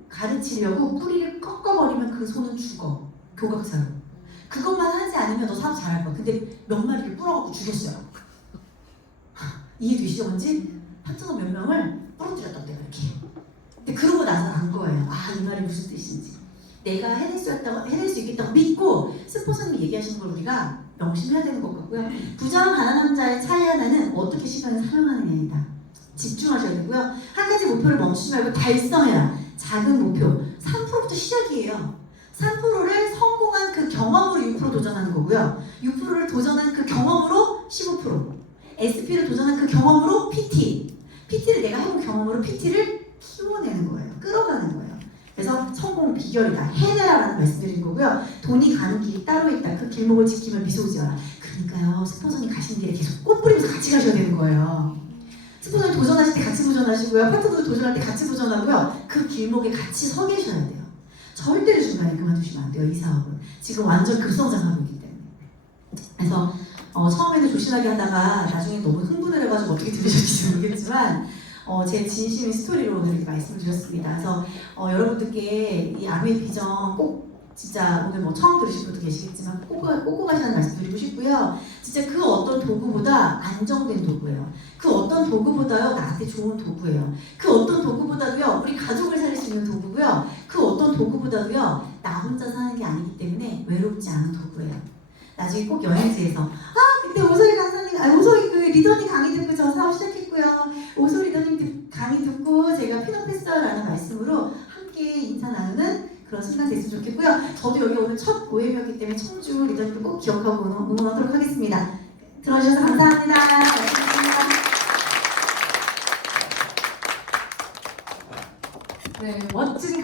가르치려고 뿌리를 꺾어버리면 그 손은 죽어. 교각사로. 그것만 하지 않으면 너 사업 잘할 거야. 근데 몇 마리를 뿌려갖고 죽였어요. 이해되시죠 뭔지? 파트너 몇 명을 부러뜨렸다 내가 이렇게. 근데 그러고 나서 안 거예요. 이 말이 무슨 뜻인지. 내가 해낼 수 있겠다고 믿고 스폰서님이 얘기하시는 걸 우리가 명심해야 되는 것 같고요. 부자와 가난한 자의 차이 하나는 어떻게 시간을 사용하느냐입니다. 집중하셔야 되고요. 한 가지 목표를 멈추지 말고 달성해라. 작은 목표. 3%부터 시작이에요. 3%를 성공한 그 경험으로 6% 도전하는 거고요. 6%를 도전한 그 경험으로 15%. SP를 도전한 그 경험으로 PT. PT를 내가 해본 경험으로 PT를 키워내는 거예요. 끌어가는 거예요. 그래서 성공 비결이다. 해내라라는 말씀드린 거고요. 돈이 가는 길이 따로 있다. 그 길목을 지키면 미소 지어라. 그러니까요. 스폰서님 가시는 길에 계속 꽃 뿌리면서 같이 가셔야 되는 거예요. 스폰서님 도전하실 때 같이 도전하시고요. 파트너도 도전할 때 같이 도전하고요. 그 길목에 같이 서 계셔야 돼요. 절대로 중간에 그만두시면 안 돼요. 이 사업은. 지금 완전 급성장하고 있기 때문에. 그래서 처음에는 조심하게 하다가 나중에 너무 흥분을 해가지고 어떻게 들으셨는지 모르겠지만 제 진심의 스토리로 오늘 이렇게 말씀을 드렸습니다. 그래서 여러분들께 이 아메이 비전 꼭 진짜 오늘 뭐 처음 들으신 분도 계시겠지만 꼭 가시라는 말씀 드리고 싶고요. 진짜 그 어떤 도구보다 안정된 도구예요. 그 어떤 도구보다요 나한테 좋은 도구예요. 그 어떤 도구보다도요 우리 가족을 살릴 수 있는 도구고요. 그 어떤 도구보다도요 나 혼자 사는 게 아니기 때문에 외롭지 않은 도구예요. 나중에 꼭 여행지에서 그때 오소리 강사님, 오소리 그 리더님 강의 듣고 저 사업 시작했고요. 오소리 리더님 강의 듣고 제가 핀업했어요라는 말씀으로 함께 인사 나누는 순간 됐으면 좋겠고요. 저도 여기 오늘 첫 모임이었기 때문에 청주 리더님들 꼭 기억하고 응원하도록 하겠습니다. 들어주셔서 감사합니다. 고맙습니다. 네, 멋진